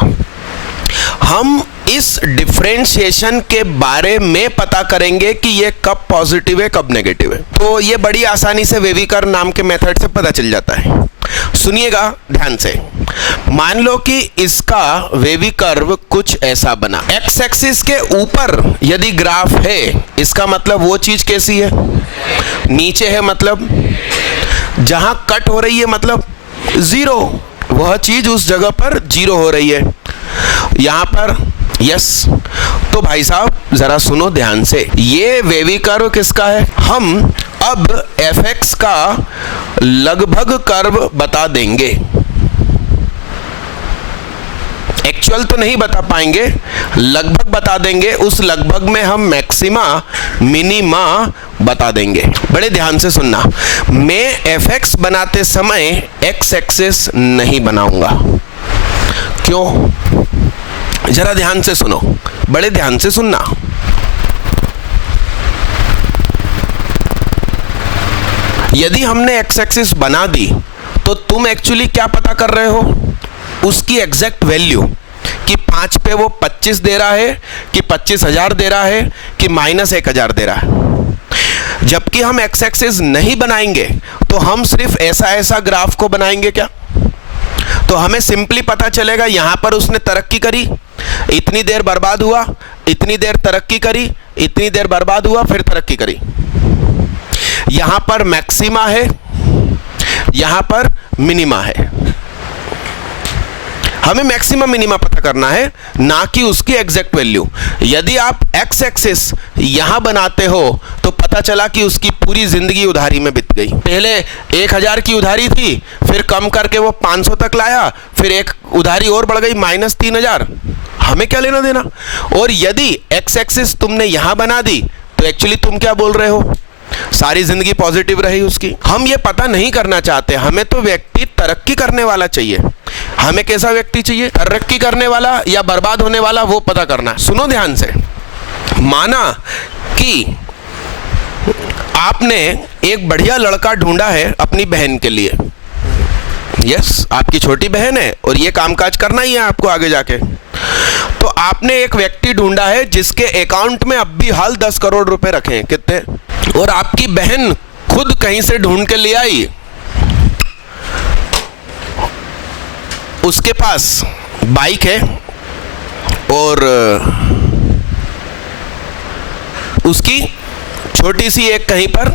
हम इस डिफरेंशिएशन के बारे में पता करेंगे कि ये कब पॉजिटिव है कब नेगेटिव है। तो ये बड़ी आसानी से वेविकर नाम के मेथड से पता चल जाता है। सुनिएगा ध्यान से। मान लो कि इसका वेवी कर्व कुछ ऐसा बना, एक्स एक्सिस के ऊपर यदि ग्राफ है, इसका मतलब वो चीज कैसी है, नीचे है, मतलब जहां कट हो रही है मतलब जीरो, वह चीज उस जगह पर जीरो हो रही है, यहां पर यस। तो भाई साहब जरा सुनो ध्यान से, ये वेवी कर्व किसका है, हम अब fx का लगभग कर्व बता देंगे। एक्चुअल तो नहीं बता पाएंगे, लगभग बता देंगे। उस लगभग में हम मैक्सिमा मिनिमा बता देंगे। बड़े ध्यान से सुनना, मैं fx बनाते समय x एक्सिस नहीं बनाऊंगा। क्यों, जरा ध्यान से सुनो, बड़े ध्यान से सुनना। यदि हमने x एक्सिस बना दी तो तुम एक्चुअली क्या पता कर रहे हो, उसकी एग्जैक्ट वैल्यू, कि 5 पे वो 25 दे रहा है कि 25,000 दे रहा है कि -1,000 दे रहा है। जबकि हम x एक्सिस नहीं बनाएंगे तो हम सिर्फ ऐसा ग्राफ को बनाएंगे क्या, तो हमें सिंपली पता चलेगा यहां पर उसने तरक्की करी, इतनी देर बर्बाद हुआ, इतनी देर तरक्की करी, इतनी देर बर्बाद हुआ, फिर तरक्की करी। यहां पर मैक्सिमा है, यहां पर मिनिमा है। हमें मैक्सिमम मिनिमा पता करना है, ना कि उसकी एग्जैक्ट वैल्यू। यदि आप एक्स एक्सिस यहां बनाते हो तो पता चला कि उसकी पूरी जिंदगी उधारी में बीत गई। पहले 1,000 की उधारी थी, फिर कम करके वो 500 तक लाया, फिर एक उधारी और बढ़ गई -3,000। हमें क्या लेना देना। और यदि एक्स एक्सिस तुमने यहां बना दी तो एक्चुअली तुम क्या बोल रहे हो, सारी जिंदगी पॉजिटिव रही उसकी। हम ये पता नहीं करना चाहते, हमें तो व्यक्ति तरक्की करने वाला चाहिए। हमें कैसा व्यक्ति चाहिए, तरक्की करने वाला या बर्बाद होने वाला, वो पता करना। सुनो ध्यान से, माना कि आपने एक बढ़िया लड़का ढूंढा है अपनी बहन के लिए। यस, आपकी छोटी बहन है और ये कामकाज करना ही है आपको आगे जाके। तो आपने एक व्यक्ति ढूंढा है जिसके अकाउंट में अब भी हाल 10 करोड़ रुपए रखे हैं। कितने? और आपकी बहन खुद कहीं से ढूंढ के ले आई, उसके पास बाइक है और उसकी छोटी सी एक कहीं पर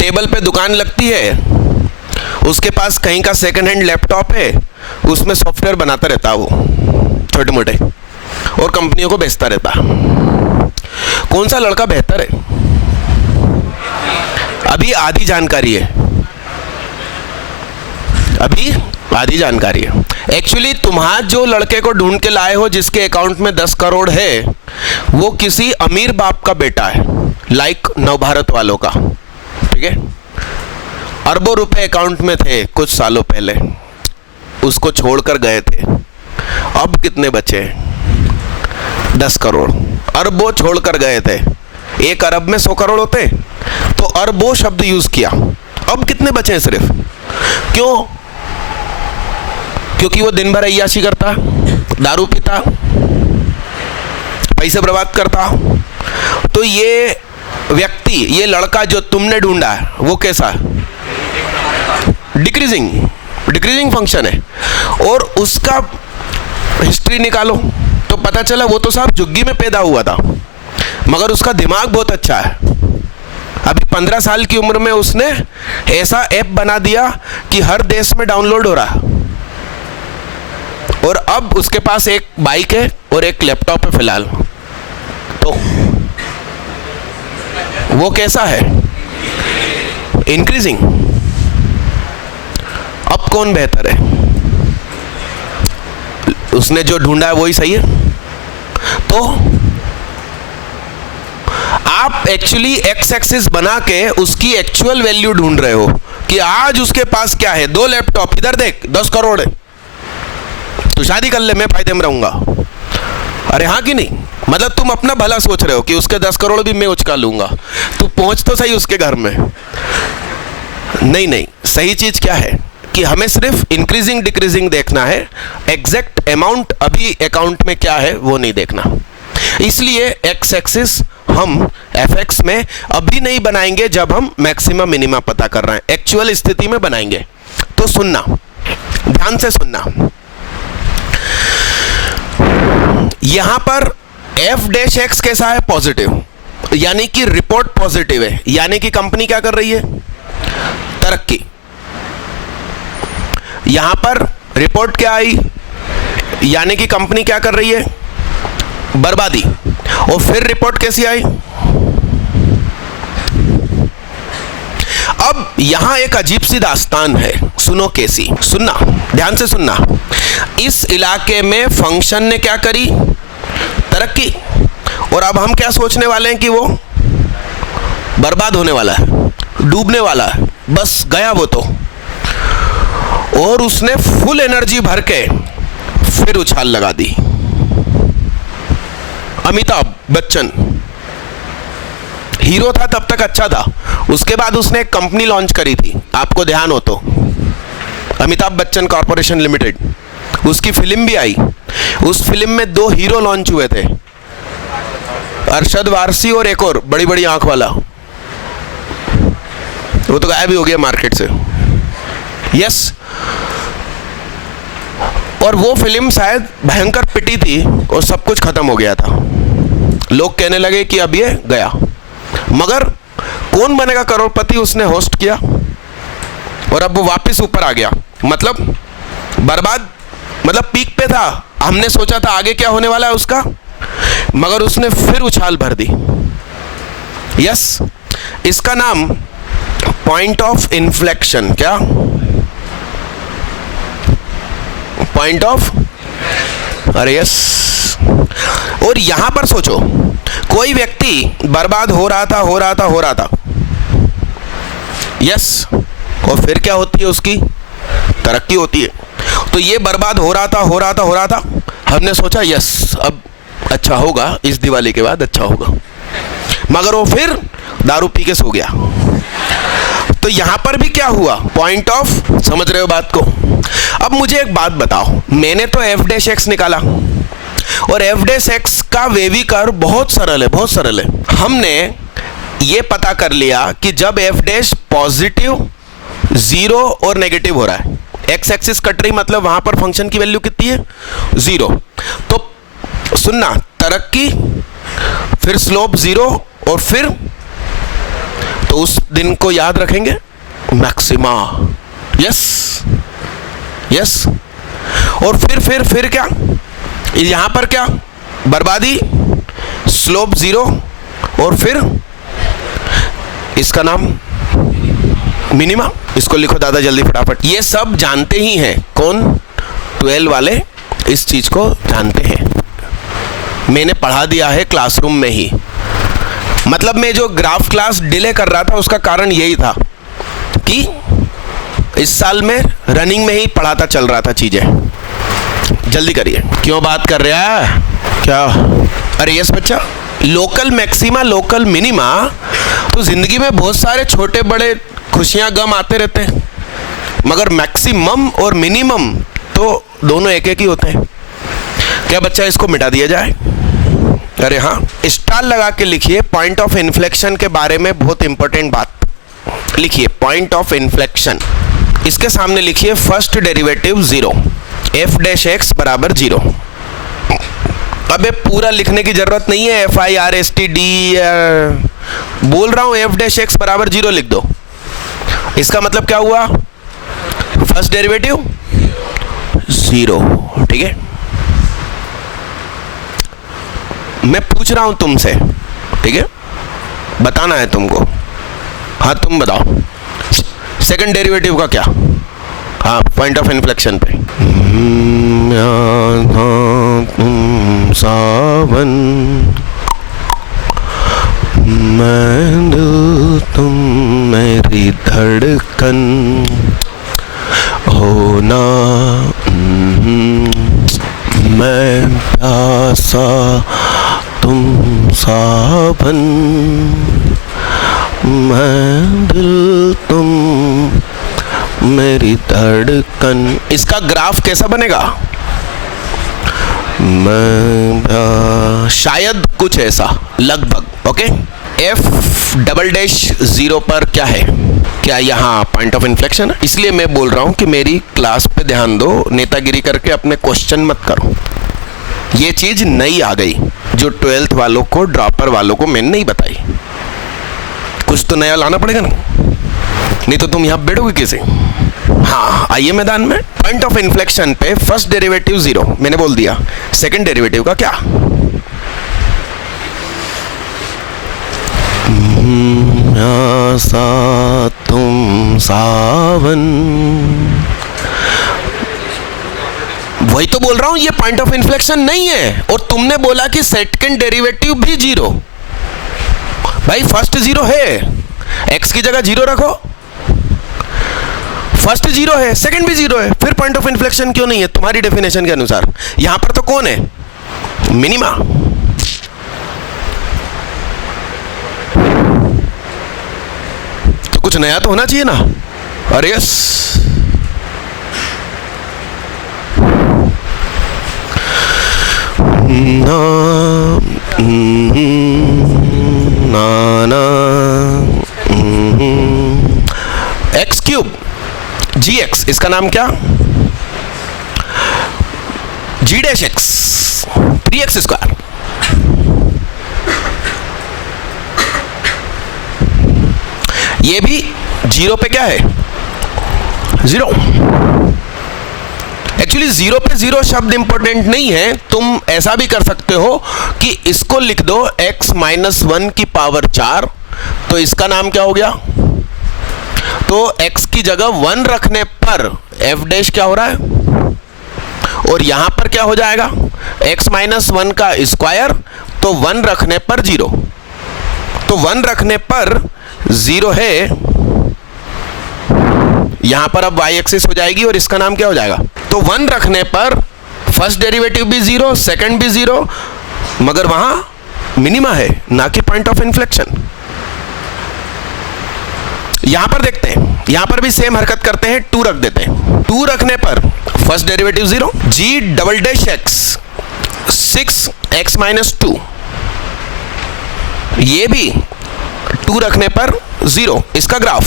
टेबल पे दुकान लगती है, उसके पास कहीं का सेकंड हैंड लैपटॉप है, उसमें सॉफ्टवेयर बनाता रहता वो छोटे मोटे और कंपनियों को बेचता रहता। कौन सा लड़का बेहतर है? अभी आधी जानकारी है, अभी आधी जानकारी है। एक्चुअली तुम्हारा जो लड़के को ढूंढ के लाए हो जिसके अकाउंट में 10 करोड़ है, वो किसी अमीर बाप का बेटा है, लाइक नवभारत वालों का। ठीक है, अरबों रुपए अकाउंट में थे कुछ सालों पहले, उसको छोड़कर गए थे। अब कितने बचे? 10 करोड़। अरबों छोड़कर गए थे, 1 अरब में 100 करोड़ होते, तो अरबों शब्द यूज किया। अब कितने बचे हैं सिर्फ? क्यों? क्योंकि वो दिन भर अय्याशी करता, दारू पीता, पैसे बर्बाद करता। तो ये व्यक्ति, ये लड़का जो तुमने ढूंढा है, वो कैसा? डिक्रीजिंग फंक्शन है। और उसका हिस्ट्री निकालो तो पता चला वो तो साहब झुग्गी में पैदा हुआ था, मगर उसका दिमाग बहुत अच्छा है। अभी 15 साल की उम्र में उसने ऐसा ऐप बना दिया कि हर देश में डाउनलोड हो रहा, और अब उसके पास एक बाइक है और एक लैपटॉप है फिलहाल। तो वो कैसा है? इंक्रीजिंग। अब कौन बेहतर है? उसने जो ढूंढा है वही सही है। तो आप एक्चुअली एक्स एक्सिस बना के उसकी एक्चुअल वैल्यू ढूंढ रहे हो कि आज उसके पास क्या है। 2 लैपटॉप, इधर देख 10 करोड़ है, तो शादी कर ले, मैं फायदे में रहूंगा। अरे हाँ कि नहीं? मतलब तुम अपना भला सोच रहे हो कि उसके 10 करोड़ भी मैं उचका लूंगा। तू पहुंच तो सही उसके घर में। नहीं, सही चीज क्या है? कि हमें सिर्फ इंक्रीजिंग डिक्रीजिंग देखना है, एग्जैक्ट अमाउंट अभी अकाउंट में क्या है वो नहीं देखना। इसलिए एक्स एक्सिस हम fx में अभी नहीं बनाएंगे जब हम मैक्सिमम मिनिमा पता कर रहे हैं, एक्चुअल स्थिति में बनाएंगे। तो सुनना, ध्यान से सुनना, यहां पर f डैश x कैसा है? पॉजिटिव, यानी कि रिपोर्ट पॉजिटिव है, यानी कि कंपनी क्या कर रही है? तरक्की। यहां पर रिपोर्ट क्या आई? यानी कि कंपनी क्या कर रही है? बर्बादी। और फिर रिपोर्ट कैसी आई? अब यहां एक अजीब सी दास्तान है, सुनो कैसी, सुनना, ध्यान से सुनना। इस इलाके में फंक्शन ने क्या करी? तरक्की। और अब हम क्या सोचने वाले हैं कि वो बर्बाद होने वाला है, डूबने वाला है, बस गया वो तो। और उसने फुल एनर्जी भर के फिर उछाल लगा दी। अमिताभ बच्चन हीरो था, तब तक अच्छा था, उसके बाद उसने एक कंपनी लॉन्च करी थी, आपको ध्यान हो तो, अमिताभ बच्चन कॉर्पोरेशन लिमिटेड। उसकी फिल्म भी आई, उस फिल्म में 2 हीरो लॉन्च हुए थे, अरशद वारसी और एक और बड़ी बड़ी आंख वाला, वो तो गायब ही हो गया मार्केट से। यस, और वो फिल्म शायद भयंकर पिटी थी और सब कुछ खत्म हो गया था, लोग कहने लगे कि अब ये गया। मगर कौन बनेगा करोड़पति उसने होस्ट किया और अब वो वापस ऊपर आ गया, मतलब बर्बाद, मतलब पीक पे था, हमने सोचा था आगे क्या होने वाला है उसका, मगर उसने फिर उछाल भर दी। यस, इसका नाम पॉइंट ऑफ इन्फ्लेक्शन, क्या? पॉइंट ऑफ, अरे यस। और यहां पर सोचो, कोई व्यक्ति बर्बाद हो रहा था, यस, और फिर क्या होती है? उसकी तरक्की होती है। तो ये बर्बाद हो रहा था, हमने सोचा यस अब अच्छा होगा, इस दिवाली के बाद अच्छा होगा, मगर वो फिर दारू पी के सो गया। तो यहां पर भी क्या हुआ? पॉइंट ऑफ, समझ रहे हो बात को? अब मुझे एक बात बताओ, मैंने तो f डैश x निकाला और f डैश x का वेवी कर्व बहुत सरल है, हमने ये पता कर लिया कि जब f डैश पॉजिटिव, 0 और नेगेटिव हो रहा है, x एक्सिस कट रही, मतलब वहां पर फंक्शन की वैल्यू कितनी है? 0। तो सुनना, तरक्की, फिर स्लोप 0 और फिर, तो उस दिन को याद रखेंगे, मैक्सिमा। यस, और फिर क्या? यहां पर क्या? बर्बादी, स्लोप 0 और फिर इसका नाम मिनिमा। इसको लिखो दादा जल्दी फटाफट। ये सब जानते ही हैं, कौन? 12 वाले इस चीज को जानते हैं, मैंने पढ़ा दिया है क्लासरूम में ही। मतलब मैं जो ग्राफ क्लास डिले कर रहा था उसका कारण यही था कि इस साल में रनिंग में ही पढ़ाता चल रहा था चीजें। जल्दी करिए, क्यों बात कर रहा है क्या? अरे यस बच्चा, लोकल मैक्सिमा, लोकल मिनिमा, तो जिंदगी में बहुत सारे छोटे बड़े खुशियां गम आते रहते हैं, मगर मैक्सिमम और मिनिमम तो दोनों एक ही होते हैं। क्या बच्चा इसको मिटा दिया जाए? अरे हाँ, स्टार लगा के लिखिए, पॉइंट ऑफ इन्फ्लेक्शन के बारे में बहुत इंपॉर्टेंट बात लिखिए। पॉइंट ऑफ इन्फ्लेक्शन, इसके सामने लिखिए first derivative 0, f dash x बराबर 0। अबे पूरा लिखने की जरूरत नहीं है, FIRSTD बोल रहा हूं, f डैश x बराबर 0 लिख दो। इसका मतलब क्या हुआ? फर्स्ट डेरिवेटिव 0, ठीक है। मैं पूछ रहा हूं तुमसे, ठीक है, बताना है तुमको। हाँ तुम बताओ, सेकंड डेरिवेटिव का क्या? हाँ, पॉइंट ऑफ इन्फ्लेक्शन पे। तुम सावन, मैं दिल, तुम मेरी धड़कन, होना मैं प्यासा, तुम सावन, मैं दिल, तुम मेरी धड़कन, इसका ग्राफ कैसा बनेगा? शायद कुछ ऐसा, लगभग। ओके, एफ डबल डैश 0 पर क्या है? क्या यहाँ पॉइंट ऑफ इन्फ्लेक्शन है? इसलिए मैं बोल रहा हूँ कि मेरी क्लास पे ध्यान दो, नेतागिरी करके अपने क्वेश्चन मत करो। ये चीज नई आ गई जो 12th वालों को, ड्रॉपर वालों को मैंने नहीं बताई। कुछ तो नया लाना पड़ेगा ना, नहीं तो तुम यहाँ बैठोगे कैसे? हाँ, आइए मैदान में। पॉइंट ऑफ इन्फ्लेक्शन पे फर्स्ट डेरिवेटिव 0 मैंने बोल दिया, सेकंड डेरिवेटिव का क्या? आसा तुम सावन, वही तो बोल रहा हूं, ये पॉइंट ऑफ इन्फ्लेक्शन नहीं है। और तुमने बोला कि सेकंड डेरिवेटिव भी 0। भाई फर्स्ट 0 है, x की जगह 0 रखो। फर्स्ट 0 है, सेकंड भी 0 है, फिर पॉइंट ऑफ इन्फ्लेक्शन क्यों नहीं है तुम्हारी डेफिनेशन के अनुसार? यहां पर तो कौन है? मिनिमा। तो कुछ नया तो होना चाहिए ना। अरे यस, एक्स क्यूब जी एक्स, इसका नाम क्या? जी डैश एक्स 3x स्क्वायर। ये भी 0 पे क्या है? 0। एक्चुअली 0 पे 0 शब्द इंपॉर्टेंट नहीं है। तुम ऐसा भी कर सकते हो कि इसको लिख दो x माइनस 1 की पावर 4, तो इसका नाम क्या हो गया? तो x की जगह 1 रखने पर f डैश क्या हो रहा है, और यहां पर क्या हो जाएगा? x माइनस 1 का स्क्वायर, तो 1 रखने पर 0, तो 1 रखने पर 0 है। यहां पर अब y एक्सिस हो जाएगी और इसका नाम क्या हो जाएगा? तो 1 रखने पर फर्स्ट डेरिवेटिव भी 0, सेकंड भी 0, मगर वहां मिनिमा है, ना कि पॉइंट ऑफ इन्फ्लेक्शन। यहां पर देखते हैं, यहां पर भी सेम हरकत करते हैं, 2 रख देते हैं। 2 रखने पर first derivative 0, G double dash x 6x minus 2, ये भी 2 रखने पर 0, इसका ग्राफ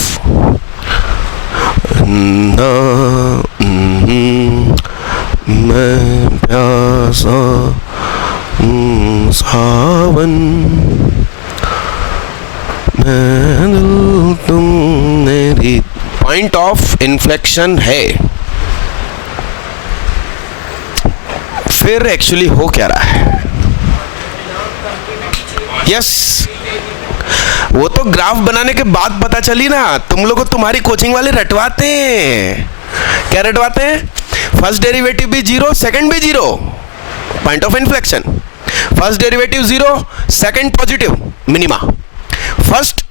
मैं प्यासा सावन मैं दिल तुम मेरी, पॉइंट ऑफ इन्फ्लेक्शन है। फिर एक्चुअली हो क्या रहा है? यस, वो तो ग्राफ बनाने के बाद पता चली ना। तुम लोग को तुम्हारी कोचिंग वाले रटवाते हैं। क्या रटवाते हैं? फर्स्ट डेरिवेटिव भी 0, सेकंड भी 0, point of inflection. First derivative 0, second positive, minima. First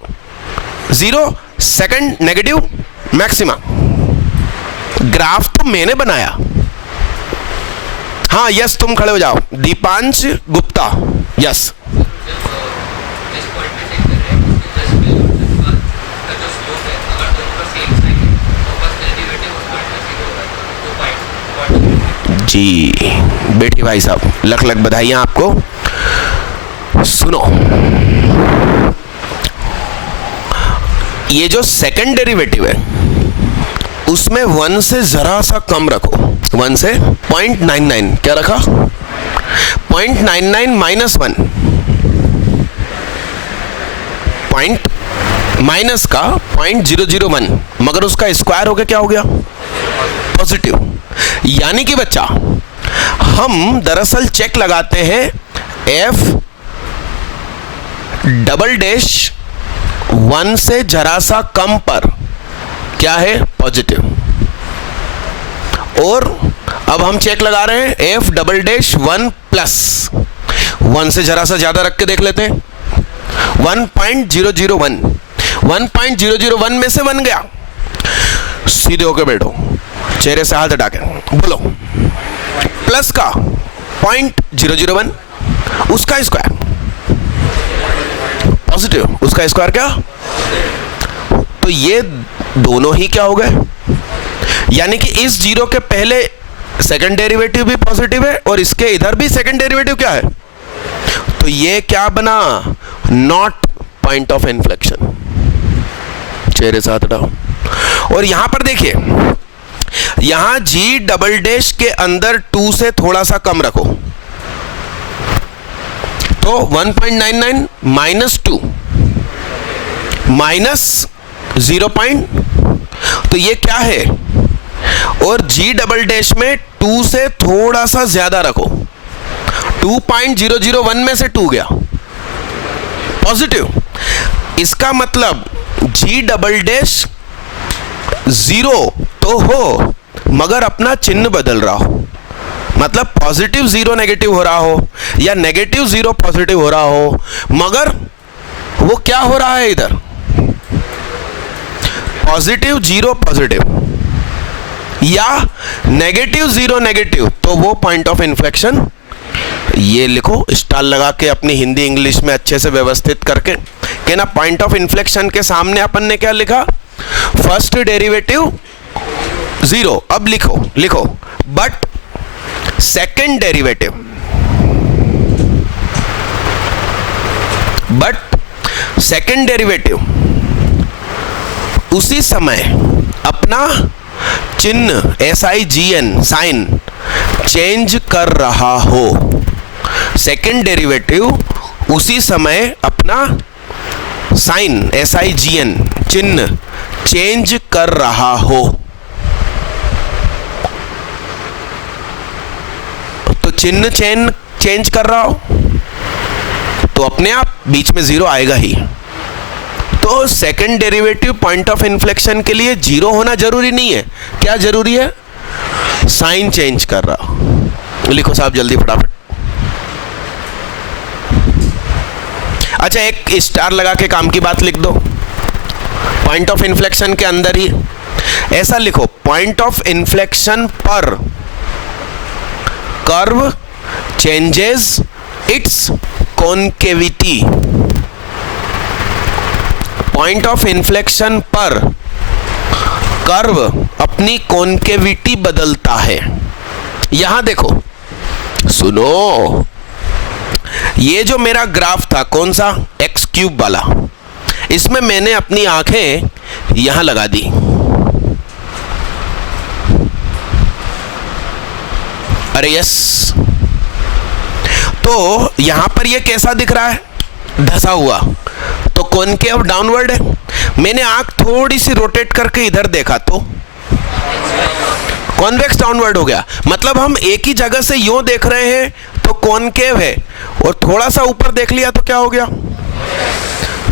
0, second negative, maxima. Graph तो मैंने बनाया। हाँ यस, तुम खड़े हो जाओ। दीपांश गुप्ता, यस। जी बेटी भाई साहब, लख लख बधाइयाँ आपको। सुनो, ये जो सेकंड डेरिवेटिव है उसमें 1 से जरा सा कम रखो, 1 से 0.99, क्या रखा? 0.99 माइनस 1, पॉइंट माइनस का 0.001, मगर उसका स्क्वायर हो गया, क्या हो गया? पॉजिटिव। यानी कि बच्चा, हम दरअसल चेक लगाते हैं f डबल डैश 1 से जरा सा कम पर क्या है? पॉजिटिव। और अब हम चेक लगा रहे हैं f डबल डैश 1 प्लस 1 से जरा सा ज्यादा रख के देख लेते हैं। 1.001, 1.001 में से 1 गया। सीधे होके बैठो, चेहरे से हाथ हटा के बोलो, प्लस का 0.001, उसका स्क्वायर पॉजिटिव, उसका स्क्वायर क्या? तो ये दोनों ही क्या हो गए? यानी कि इस जीरो के पहले सेकंड डेरिवेटिव भी पॉजिटिव है और इसके इधर भी सेकंड डेरिवेटिव क्या है, तो ये क्या बना, नॉट पॉइंट ऑफ इन्फ्लेक्शन। चेहरे साथ हटाओ। और यहां पर देखिए, यहां जी डबल डैश के अंदर 2 से थोड़ा सा कम रखो, तो 1.99 माइनस 2 माइनस 0. तो ये क्या है, और जी डबल डैश में 2 से थोड़ा सा ज्यादा रखो, 2.001 में से 2 गया पॉजिटिव। इसका मतलब जी डबल डैश 0 तो हो मगर अपना चिन्ह बदल रहा हो, मतलब पॉजिटिव 0 नेगेटिव हो रहा हो या नेगेटिव 0 पॉजिटिव हो रहा हो, मगर वो क्या हो रहा है इधर, पॉजिटिव 0 पॉजिटिव या नेगेटिव 0 नेगेटिव, तो वो पॉइंट ऑफ इन्फ्लेक्शन। ये लिखो स्टार लगा के अपनी हिंदी इंग्लिश में अच्छे से व्यवस्थित करके कि ना, पॉइंट ऑफ इन्फ्लेक्शन के सामने अपन ने क्या लिखा, फर्स्ट डेरिवेटिव 0। अब लिखो बट सेकंड डेरिवेटिव, उसी समय अपना चिन्ह SIGN साइन चेंज कर रहा हो, सेकंड डेरिवेटिव उसी समय अपना साइन SIGN चिन्ह चेंज कर रहा हो, तो चिन्ह चेंज कर रहा हो तो अपने आप बीच में 0 आएगा ही। तो second derivative point of inflection के लिए 0 होना जरूरी नहीं है, क्या जरूरी है, साइन चेंज कर रहा। लिखो साहब जल्दी फटाफट। अच्छा, एक स्टार लगा के काम की बात लिख दो, पॉइंट ऑफ इन्फ्लेक्शन के अंदर ही ऐसा लिखो, पॉइंट ऑफ इन्फ्लेक्शन पर curve changes it's concavity. Point of inflection पर कर्व अपनी कॉन्केविटी बदलता है। यहां देखो, सुनो, ये जो मेरा ग्राफ था कौन सा, एक्स क्यूब वाला, इसमें मैंने अपनी आंखें यहां लगा दी, अरे यस, तो यहां पर ये कैसा दिख रहा है, धसा हुआ, तो कॉनकेव डाउनवर्ड है। मैंने आंख थोड़ी सी रोटेट करके इधर देखा तो कॉन्वेक्स डाउनवर्ड हो गया। मतलब हम एक ही जगह से यूं देख रहे हैं तो कॉनकेव है, और थोड़ा सा ऊपर देख लिया तो क्या हो गया,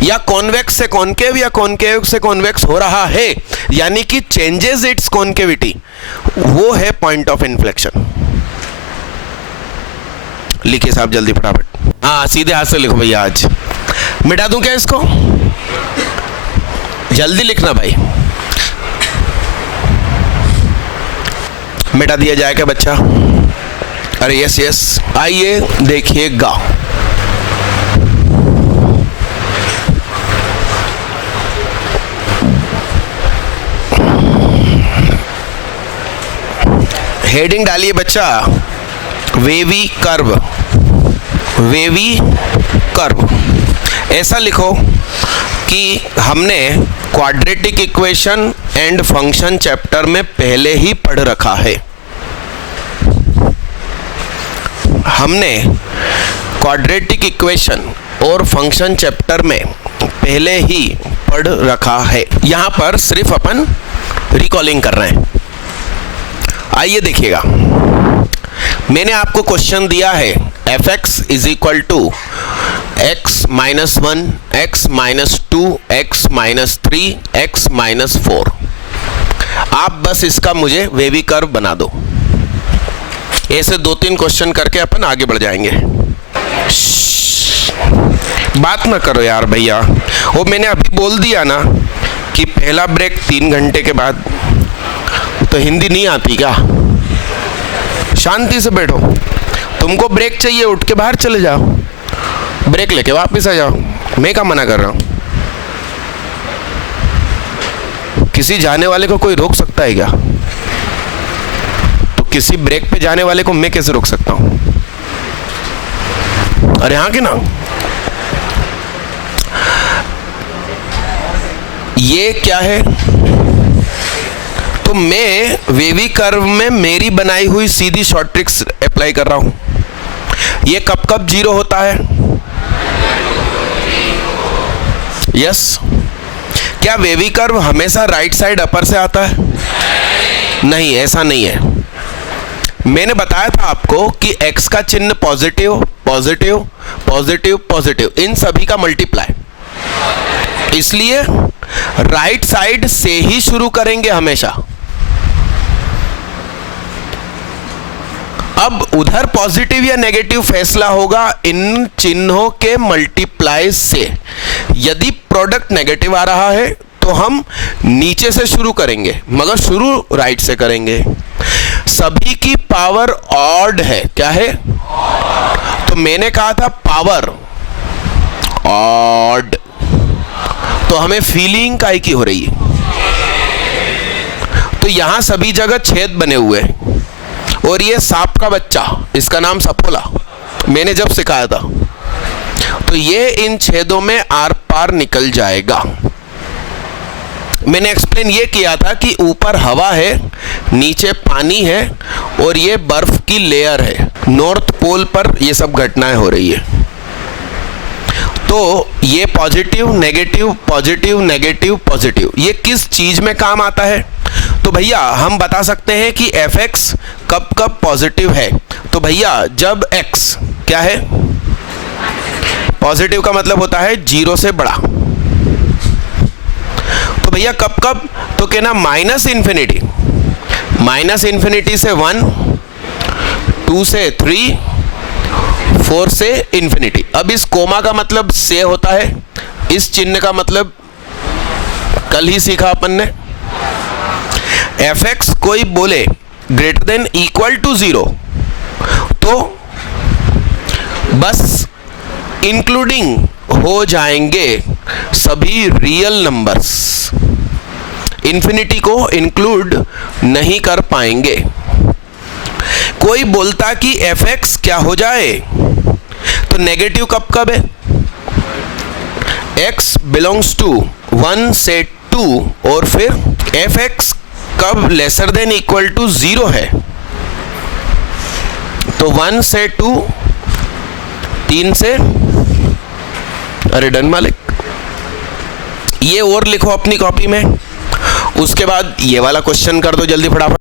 या कॉन्वेक्स से कॉनकेव या कॉनकेव से कॉन्वेक्स हो रहा है, यानी कि चेंजेस इट्स कॉनकेविटी, वो है पॉइंट ऑफ इन्फ्लेक्शन। लिखिए साहब जल्दी फटाफट। हाँ, सीधे हाथ से लिखो भैया, आज मिटा दूं क्या इसको, जल्दी लिखना भाई। मिटा दिया जाए क्या बच्चा, अरे यस यस, आइए देखिएगा। हेडिंग डालिए बच्चा, वेवी कर्व, वेवी कर्व। ऐसा लिखो कि हमने quadratic equation and function chapter में पहले ही पढ़ रखा है। हमने क्वाड्रेटिक इक्वेशन और फंक्शन चैप्टर में पहले ही पढ़ रखा है। यहां पर सिर्फ अपन रिकॉलिंग कर रहे हैं। आइए देखिएगा, मैंने आपको क्वेश्चन दिया है fx is equal to x minus 1, x minus 2, x minus 3, x minus 4। आप बस इसका मुझे वेवी कर्व बना दो। ऐसे 2-3 क्वेश्चन करके अपन आगे बढ़ जाएंगे। बात ना करो यार भैया, वो मैंने अभी बोल दिया ना कि पहला ब्रेक 3 घंटे के बाद। तो हिंदी नहीं आती क्या? शांति से बैठो, तुमको ब्रेक चाहिए उठ के बाहर चले जाओ, ब्रेक लेके वापस आ जाओ। मैं क्या मना कर रहा हूं? किसी जाने वाले को कोई रोक सकता है क्या? किसी ब्रेक पे जाने वाले को मैं कैसे रोक सकता हूं? अरे हाँ कि ना? ये क्या है? तो मैं वेवी कर्व में मेरी बनाई हुई सीधी शॉर्ट ट्रिक्स अप्लाई कर रहा हूं। ये कब कब जीरो होता है? यस। क्या वेवी कर्व हमेशा राइट साइड अपर से आता है? नहीं, ऐसा नहीं है। मैंने बताया था आपको कि x का चिन्ह पॉजिटिव पॉजिटिव पॉजिटिव पॉजिटिव, इन सभी का मल्टीप्लाई, इसलिए राइट साइड से ही शुरू करेंगे हमेशा। अब उधर पॉजिटिव या नेगेटिव फैसला होगा इन चिन्हों के मल्टीप्लाई से। यदि प्रोडक्ट नेगेटिव आ रहा है तो हम नीचे से शुरू करेंगे, मगर शुरू राइट से करेंगे। सभी की पावर ऑड है। क्या है? तो मैंने कहा था पावर ऑड, तो हमें फीलिंग काहे की हो रही है? तो यहां सभी जगह छेद बने हुए हैं, और ये सांप का बच्चा, इसका नाम सपोला, मैंने जब सिखाया था, तो ये इन छेदों में आर पार निकल जाएगा। मैंने एक्सप्लेन ये किया था कि ऊपर हवा है, नीचे पानी है, और ये बर्फ की लेयर है। नॉर्थ पोल पर ये सब घटनाएं हो रही है। तो ये positive negative positive negative positive, ये किस चीज में काम आता है? तो भैया हम बता सकते हैं कि fx कब कब पॉजिटिव है। तो भैया जब x क्या है? पॉजिटिव का मतलब होता है जीरो से बड़ा। तो भैया कब कब? तो कहना माइनस इंफिनिटी, माइनस इंफिनिटी से 1, 2 से 3, 4 से इंफिनिटी। अब इस कोमा का मतलब से होता है, इस चिन्ह का मतलब कल ही सीखा अपन ने। fx कोई बोले ग्रेटर देन इक्वल टू 0, तो बस इंक्लूडिंग हो जाएंगे सभी रियल नंबर्स, इंफिनिटी को इंक्लूड नहीं कर पाएंगे। कोई बोलता कि fx क्या हो जाए, तो नेगेटिव कब कब है? x बिलोंग्स टू 1 से 2, और फिर fx कब लेसर देन इक्वल टू 0 है? तो 1 से 2, 3 से, अरे डन मालिक, ये और लिखो अपनी कॉपी में। उसके बाद ये वाला क्वेश्चन कर दो जल्दी फटाफट।